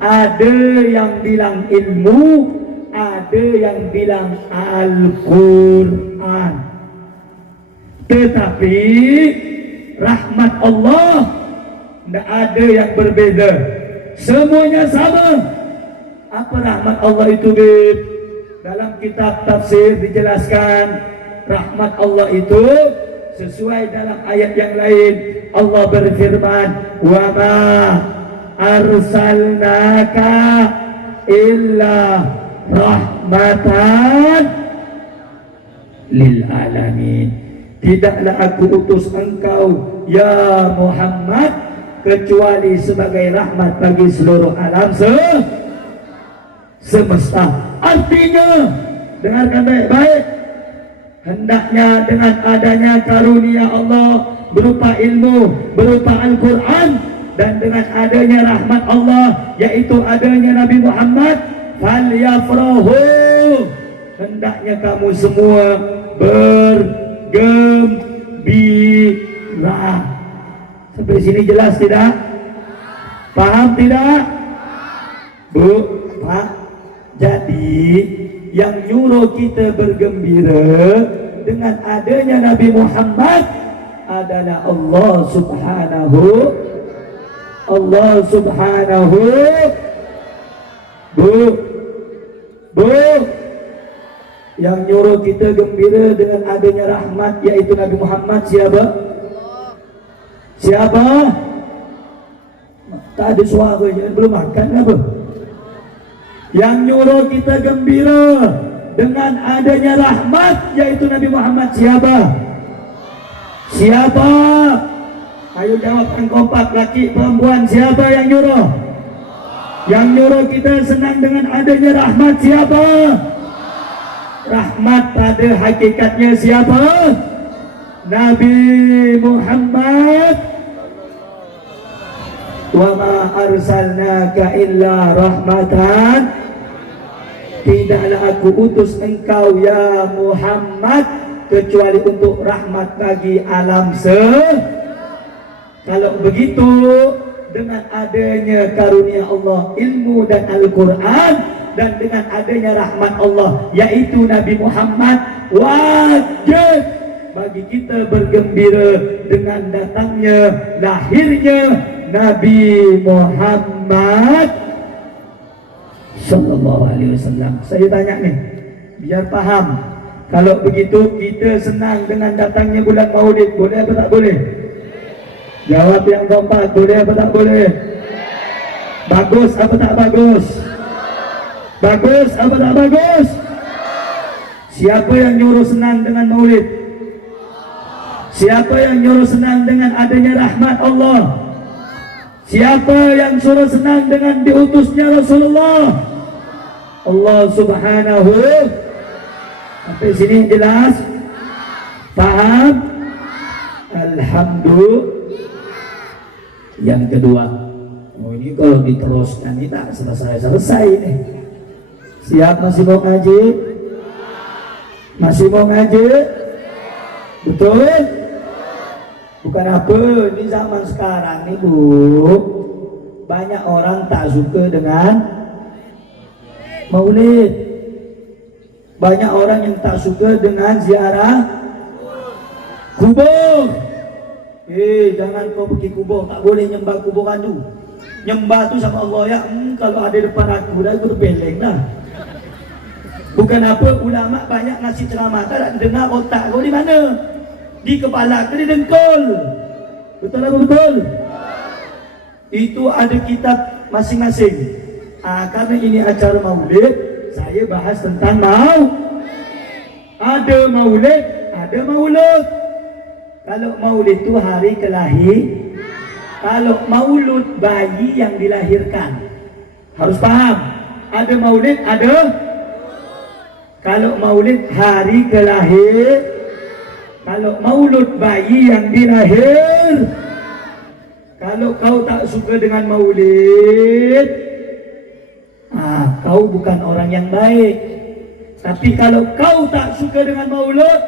Ada yang bilang ilmu, ada yang bilang Al-Quran. Tetapi rahmat Allah tidak ada yang berbeda, semuanya sama. Apa rahmat Allah itu, Bib? Dalam kitab tafsir dijelaskan rahmat Allah itu sesuai dalam ayat yang lain. Allah berfirman, wa ma arsalnaka illa rahmatan lil alamin. Tidaklah aku utus engkau ya Muhammad kecuali sebagai rahmat bagi seluruh alam semesta. Artinya, dengarkan baik-baik, hendaknya dengan adanya karunia Allah berupa ilmu, berupa Al-Quran, dan dengan adanya rahmat Allah yaitu adanya Nabi Muhammad, falyafrahu, hendaknya kamu semua bergembira. Sampai sini jelas tidak? Paham tidak? Bu, Pak. Jadi yang nyuruh kita bergembira dengan adanya Nabi Muhammad adalah Allah Subhanahu. Bu, yang nyuruh kita gembira dengan adanya rahmat yaitu Nabi Muhammad siapa? Siapa? Tak ada suara, belum makan apa? Yang nyuruh kita gembira dengan adanya rahmat yaitu Nabi Muhammad siapa? Siapa? Ayo jawabkan kompak, laki perempuan, siapa yang nyuruh? Yang nyuruh kita senang dengan adanya rahmat siapa? Rahmat pada hakikatnya siapa? Nabi Muhammad. Wa ma arsalnaka illa rahmatan, tidaklah aku utus engkau ya Muhammad kecuali untuk rahmat bagi alam Kalau begitu, dengan adanya karunia Allah ilmu dan Al-Quran, dan dengan adanya rahmat Allah yaitu Nabi Muhammad, wajib bagi kita bergembira dengan datangnya, lahirnya Nabi Muhammad Sallallahu Alaihi Wasallam. Saya tanya nih, biar paham. Kalau begitu kita senang dengan datangnya bulan Maulid, boleh atau tak boleh? Jawab yang keempat, boleh atau tak boleh? Bagus atau tak bagus? Bagus atau tak bagus? Siapa yang nyuruh senang dengan Maulid? Siapa yang nyuruh senang dengan adanya rahmat Allah? Siapa yang suruh senang dengan diutusnya Rasulullah? Allah Subhanahu. Sampai sini jelas? Paham? Alhamdulillah. Yang kedua, ini kalau diteruskan ini tak selesai nih. Siap masih mau ngaji? Masih mau ngaji? Betul? Bukan apa, di zaman sekarang nih Bu, banyak orang tak suka dengan Maulid. Banyak orang yang tak suka dengan ziarah kubur. Jangan kau pergi kubur, tak boleh nyembah kuburan tu. Nyembah tu sama Allah ya, kalau ada depan aku dah aku terpeleng dah. Bukan apa, ulama banyak ngasih ceramah, tak dengar otak kau di mana? Di kepala ke di dengkul? Betul apa betul? Itu ada kitab masing-masing. Karena ini acara Maulid, saya bahas tentang ada Maulid, ada Maulud. Kalau Maulid itu hari Kalau maulud bayi yang dilahirkan, harus paham. Ada maulid, ada. Kalau maulid hari kelahir, kalau maulud bayi yang dilahir. Kalau kau tak suka dengan maulid, kau bukan orang yang baik. Tapi kalau kau tak suka dengan maulud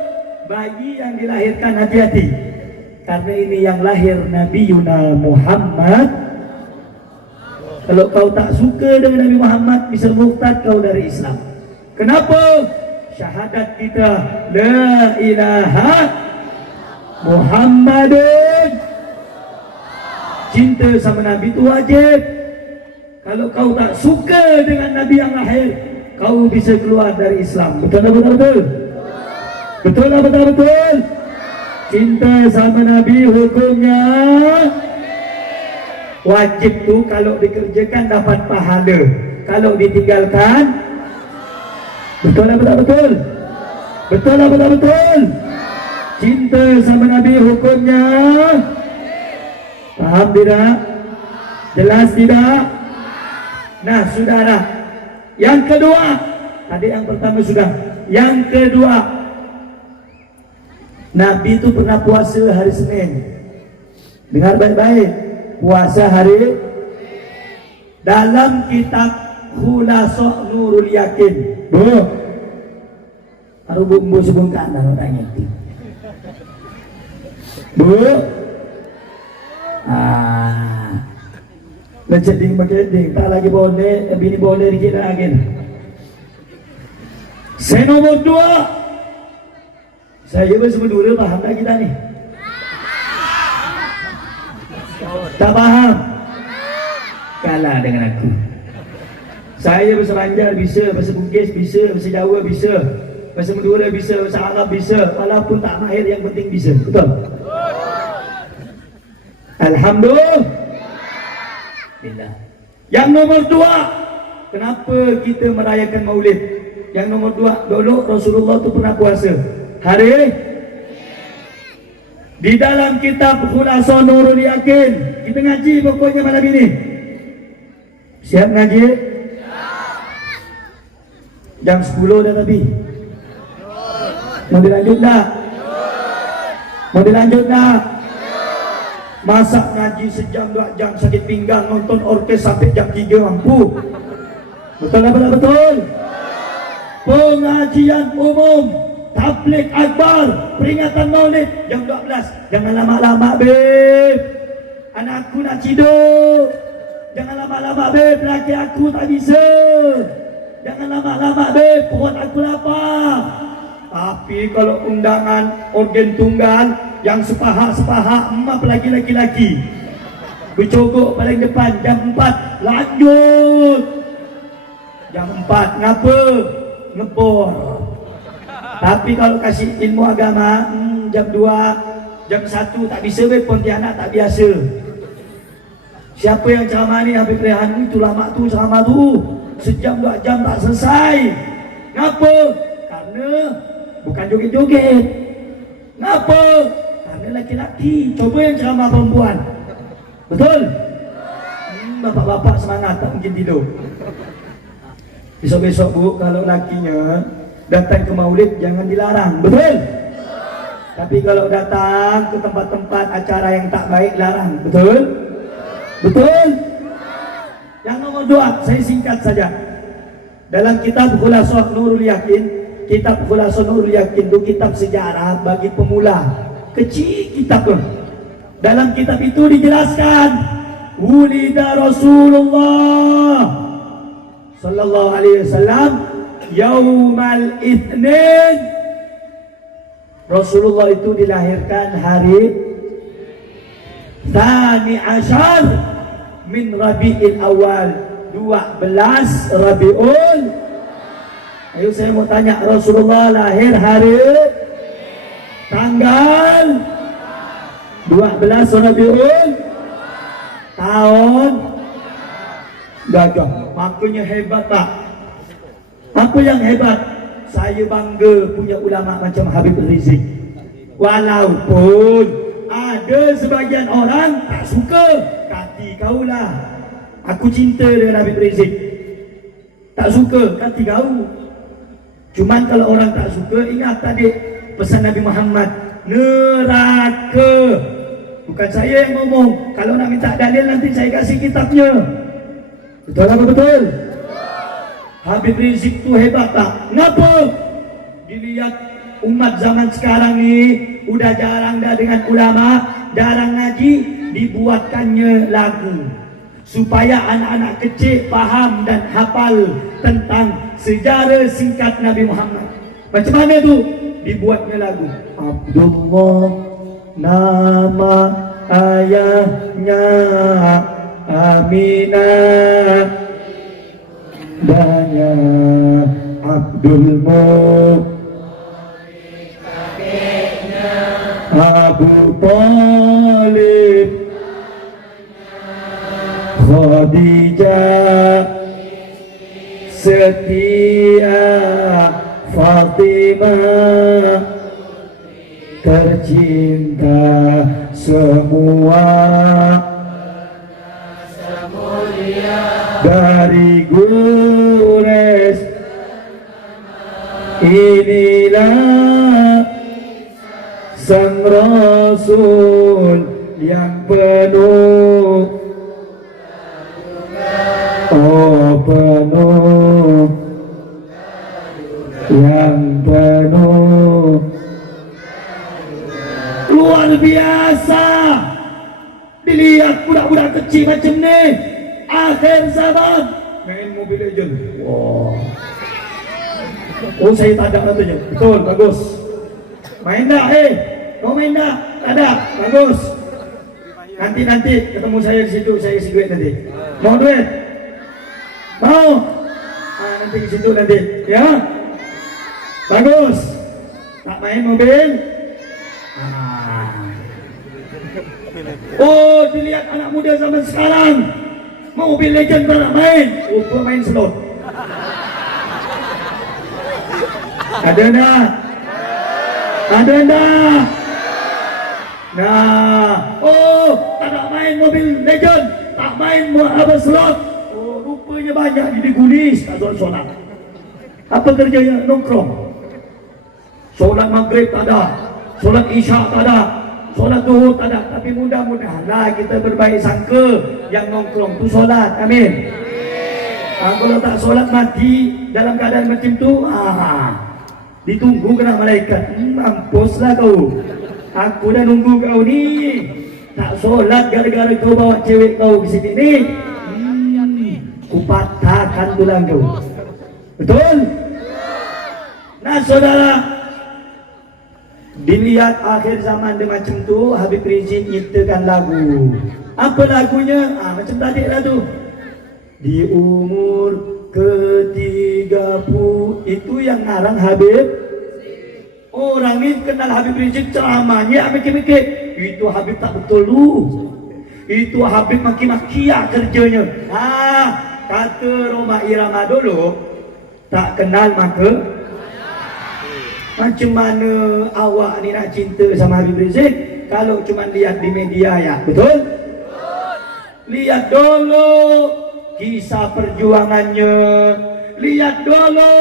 bayi yang dilahirkan, hati-hati. Karena ini yang lahir Nabi Yuna Muhammad. Kalau kau tak suka dengan Nabi Muhammad, bisa murtad kau dari Islam. Kenapa? Syahadat kita la ilaha Muhammadun. Cinta sama Nabi itu wajib. Kalau kau tak suka dengan Nabi yang lahir, kau bisa keluar dari Islam. Betul tak betul? Betul tak betul? Cinta sama Nabi hukumnya wajib tuh, kalau dikerjakan dapat pahala, kalau ditinggalkan betul tak betul? Betul tak betul? Cinta sama Nabi hukumnya paham tidak? Jelas tidak? Nah saudara, yang kedua, tadi yang pertama sudah, yang kedua, Nabi itu pernah puasa hari Senin. Dengar baik-baik, puasa hari dalam kitab Khulasah Nurul Yakin. Baru bumbu sebungkan dan tanya itu. Leceding bekeding, tak lagi boleh, bini boleh dikit lagi. Saya nomor 2. Saya bersebut paham tak kita ni? Tak paham? Kalah dengan aku. Saya bahasa Banjar bisa, bahasa Bugis bisa, bahasa Jawa bisa, bahasa Madura bisa, bahasa Arab bisa, walaupun tak mahir yang penting bisa. Betul? Alhamdulillah. Yang nomor 2, kenapa kita merayakan Maulid? Yang nomor 2, dulu Rasulullah tu pernah puasa hari di dalam kitab Khulasah Nurul Yakin. Kita ngaji pokoknya malam ini. Siap ngaji? Jam 10 dah tapi. Mau dilanjut tak? Mau dilanjut tak? Masa ngaji sejam 2 jam sakit pinggang, nonton orkes sampai jam 3 mampu. Betul apa tak betul? Pengajian umum, tabligh akbar, peringatan maulid jam 12. Jangan lama-lama beb, anakku nak tidur. Jangan lama-lama beb, laki aku tak bisa. Jangan lama-lama beb, perut aku lapar. Tapi kalau undangan organ tunggal yang sepahak-sepahak, apalagi laki-laki, bercogok paling depan jam 4, lanjut jam 4, ngapa? Ngebor. Tapi kalau kasih ilmu agama, jam 2, jam 1 tak bisa weh, Pontianak tak biasa. Siapa yang ceramah ni Habib Rehan itu lama tu ceramah tu, sejam 2 jam tak selesai. Ngapa? Karena bukan joget-joget. Ngapa? Karena laki-laki. Coba yang ceramah perempuan. Betul? Bapak-bapak semangat, tak mungkin tidur. Besok-besok bu, kalau lakinya datang ke maulid jangan dilarang. Betul? Tapi kalau datang ke tempat-tempat acara yang tak baik, larang. Betul? Betul? Yang nomor 2, saya singkat saja. Dalam kitab Khulasah Nurul Yakin, kitab Khulasah Nurul Yakin itu kitab sejarah bagi pemula. Kecil kitab tu. Dalam kitab itu dijelaskan, wulida Rasulullah sallallahu alaihi wasallam yaumal Itsnin. Rasulullah itu dilahirkan hari Tsani Asyar min Rabiul Awal, 12 Rabiul. Ayo saya mau tanya, Rasulullah lahir hari tanggal 12 Rabiul tahun gajah. Makanya hebat tak? Apa yang hebat? Saya bangga punya ulama macam Habib Rizik. Walaupun Ada sebagian orang tak suka, kati kaulah. Aku cinta dengan Habib Rizik. Tak suka, kati kau. Cuman kalau orang tak suka, ingat tadi pesan Nabi Muhammad, neraka. Bukan saya yang ngomong. Kalau nak minta dalil nanti saya kasih kitabnya. Betul apa betul? Habib Rizik tu hebat tak? Ngapa? Dilihat umat zaman sekarang ni udah jarang dah dengan ulama, jarang ngaji, dibuatkannya lagu supaya anak-anak kecil faham dan hafal tentang sejarah singkat Nabi Muhammad. Macam mana tu? Dibuatnya lagu. Abdullah nama ayahnya, Aminah danya, Abdul Abu Talib, Khadijah setia, Fatimah tercinta semua, dari Gures inilah sang Rasul yang penuh, oh penuh, yang penuh, luar biasa. Dilihat budak-budak kecil macam ni, akhir zaman main Mobile Legend. Wow. Oh saya tak ada katanya. Betul, bagus. Main tak? Kau main tak? Tak ada? Bagus. Nanti ketemu saya di situ, saya isi duit nanti. Mau duit? Mau? Nanti di situ nanti. Ya? Bagus. Tak main mobil? Oh, dilihat anak muda zaman sekarang. Mobile Legend tak nak main. Oh, main slot. Ada tak? Ada tak? Nah, oh, tak nak main Mobile Legend, tak main apa slot. Oh, rupanya banyak digunis tak solat. Apa kerjanya? Nongkrong. Solat maghrib tak ada, solat isya tak ada, solat zuhur tak ada. Tapi mudah-mudahanlah kita berbaik sangka yang nongkrong tu solat. Amin. Kalau tak solat mati dalam keadaan macam tu, ditunggu kena malaikat. Mampuslah kau. Aku dah nunggu kau ni. Tak solat gara-gara kau bawa cewek kau ke sini ni. Kupatahkan tulang kau. Betul? Nah saudara, dilihat akhir zaman dia macam tu, Habib Rizik nyiptakan lagu. Apa lagunya? Macam tadi lah tu. Di umur ke-30 itu yang ngarang Habib. Orang ni kenal Habib Rizik ceramahnya mikir-mikir. Itu Habib tak betul lu. Itu Habib maki-maki kerjanya. Kata Roma Irama dulu, tak kenal maka macam mana awak ni nak cinta sama Habib Rizik kalau cuma lihat di media ya? Betul? Lihat dulu kisah perjuangannya. Lihat dulu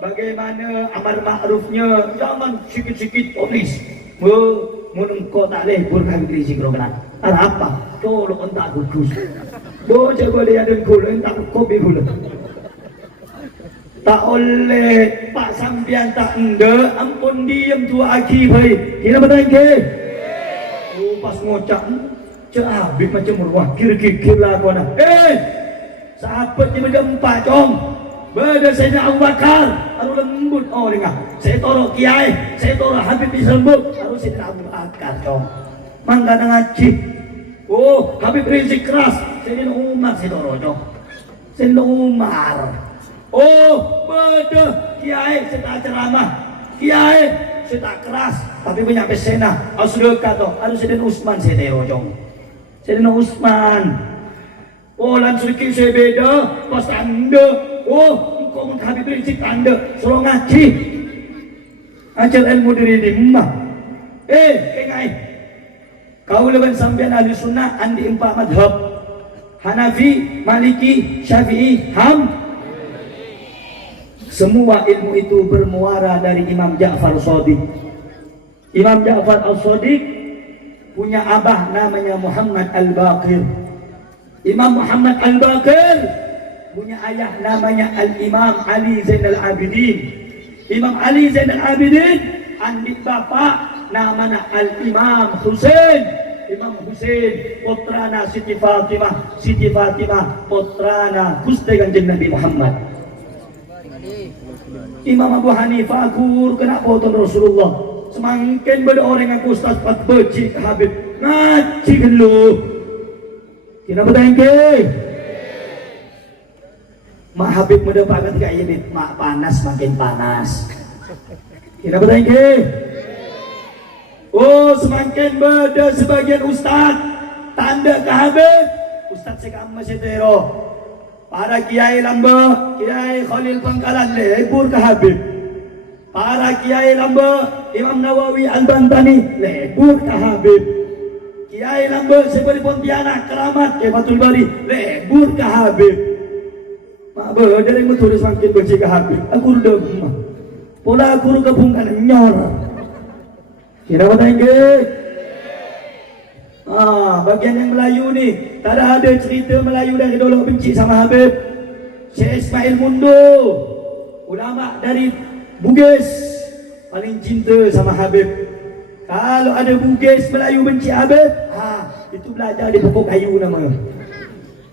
bagaimana amar ma'rufnya. Jangan sikit-sikit polis. Engkau tak boleh pun Habib Rizik rogan. Apa? Tolong entak gugus. Bocah boleh ada gula entak kopi gula. Tak oleh Pak Sampian tak ende, ampun diem tua aki baik. Kira betul ke? Oh pas ngocak, cak Habib macam meruah kir-kir lah kau nak. Sahabat dia bergempa cong. Beda saya Abu Bakar, harus lembut. Oh dengar, saya tolong kiai, saya tolong Habib disembut. Harus saya Abu Bakar cong. Mangga ngaji. Oh Habib Rizik keras, saya Umar saya tolong cong. Saya Umar. Oh, beda kiai saya tak ceramah, kiai saya tak keras, tapi banyak pesena. Asal kata, harus Sayyidina Usman saya tero jong. Sayyidina Usman. Oh, lan sedikit saya beda, pas tanda. Oh, engkau mun Habib Rizik tanda, suruh ngaji. Ajar ilmu diri di rumah. Kengai. Kaulawan sampean ahli sunnah andi 4 madhab. Hanafi, Maliki, Syafi'i, semua ilmu itu bermuara dari Imam Ja'far Shadiq. Imam Ja'far Al-Shadiq punya abah namanya Muhammad Al-Baqir. Imam Muhammad Al-Baqir punya ayah namanya Al-Imam Ali Zainal Abidin. Imam Ali Zainal Abidin andik bapak namanya Al-Imam Husain. Imam Husain putrana Siti Fatimah, Siti Fatimah putrana Gusti Kanjeng Nabi Muhammad. Imam Abu Hanifah akur kena potong Rasulullah. Semakin pada orang yang ustaz pat beci Habib ngaji kan lu. Kena betul ke? Mak Habib mendapat ketika ini mak panas makin panas. Kena betul ke? Oh, semakin beda sebagian ustaz tanda ke Habib. Ustaz sekam masih tero. Para kiai lamba, kiai Khalil Pangkalan lebur ke Habib. Para kiai lamba, Imam Nawawi Al-Bantani lebur ke Habib. Kiai lamba seperti Pontianak, Keramat, Fathul Bari lebur ke Habib. Mak ber dari mutu semakin benci ke Habib. Aku udah pola aku kebungkan nyor. Kira apa tangga? Bagian yang Melayu ni, tak ada cerita Melayu dari dulu benci sama Habib. Syekh Ismail Mundo, ulama dari Bugis, paling cinta sama Habib. Kalau ada Bugis Melayu benci Habib, itu belajar di pokok kayu nama.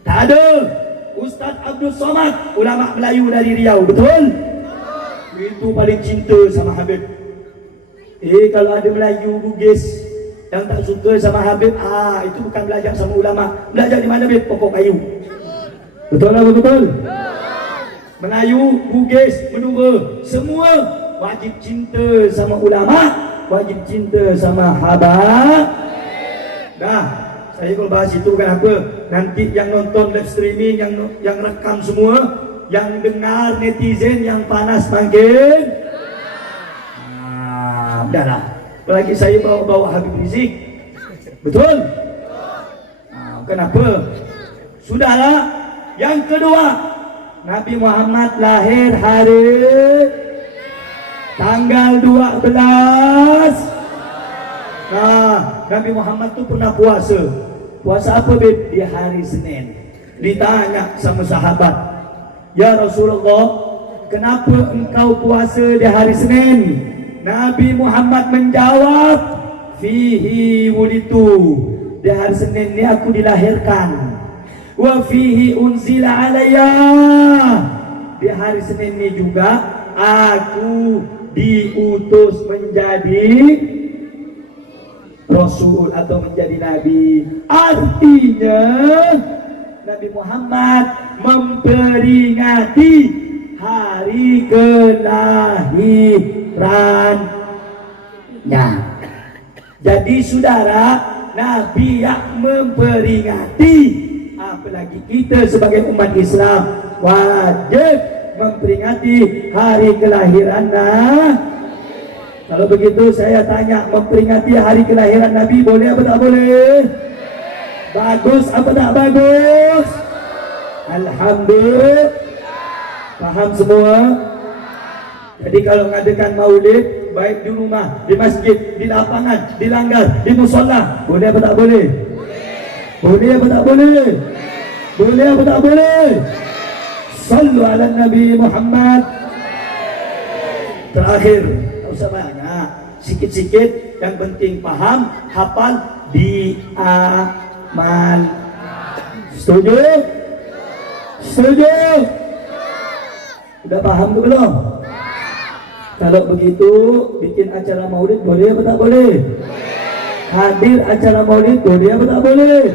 Tak ada. Ustaz Abdul Somad, ulama Melayu dari Riau, betul? Itu paling cinta sama Habib. Kalau ada Melayu Bugis yang tak suka sama Habib, itu bukan belajar sama ulama. Belajar di mana Habib? Pokok kayu. Betul lah, betul? Melayu, Bugis, Madura, semua wajib cinta sama ulama, wajib cinta sama Habib. Dah, saya kalau bahas itu kan apa? Nanti yang nonton live streaming, yang rekam semua, yang dengar netizen yang panas makin. Udahlah, apalagi saya bawa Habib Rizik. Betul? Kenapa? Sudahlah. Yang kedua, Nabi Muhammad lahir hari tanggal 12. Nabi Muhammad tu pernah puasa. Puasa apa Beb? Di hari Senin. Ditanya sama sahabat, "Ya Rasulullah, kenapa engkau puasa di hari Senin?" Nabi Muhammad menjawab, "Fihi wulitu." Di hari Senin ini aku dilahirkan. Wa fihi unzila alayya. Di hari Senin ini juga aku diutus menjadi Rasul atau menjadi Nabi. Artinya Nabi Muhammad memperingati hari kelahirannya. Jadi saudara, Nabi yang memperingati, apalagi kita sebagai umat Islam wajib memperingati hari kelahirannya. Kalau begitu saya tanya, memperingati hari kelahiran Nabi boleh apa tak boleh? Bagus apa tak bagus? Alhamdulillah. Paham semua? Jadi kalau mengadakan maulid, baik di rumah, di masjid, di lapangan, di langgar, di musola, boleh apa tak boleh? Boleh apa tak boleh? Boleh apa tak boleh? Sallu ala Nabi Muhammad. Terakhir, tak usah banyak, sikit-sikit, yang penting paham, hafal, diamal. Setuju? Setuju? Sudah paham ke belum? Kalau begitu, bikin acara maulid boleh apa tak boleh? Hadir acara maulid boleh apa tak boleh?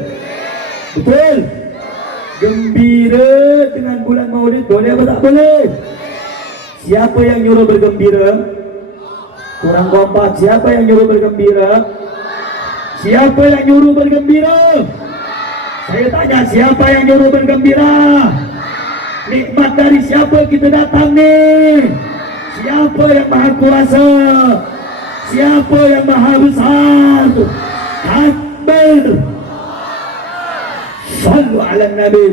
Betul? Gembira dengan bulan maulid boleh apa tak boleh? Siapa yang nyuruh bergembira? Kurang kompak. Siapa yang nyuruh bergembira? Siapa yang nyuruh bergembira? Saya tanya, siapa yang nyuruh bergembira? Nikmat dari siapa kita datang nih? Siapa yang maha kuasa? Siapa yang maha besar? Takbir. Akbar. Sallu ala Nabi.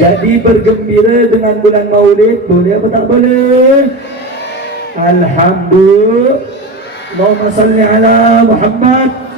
Jadi bergembira dengan bulan Maulid boleh apa tak boleh? Alhamdulillah. Allahumma salli ala Muhammad.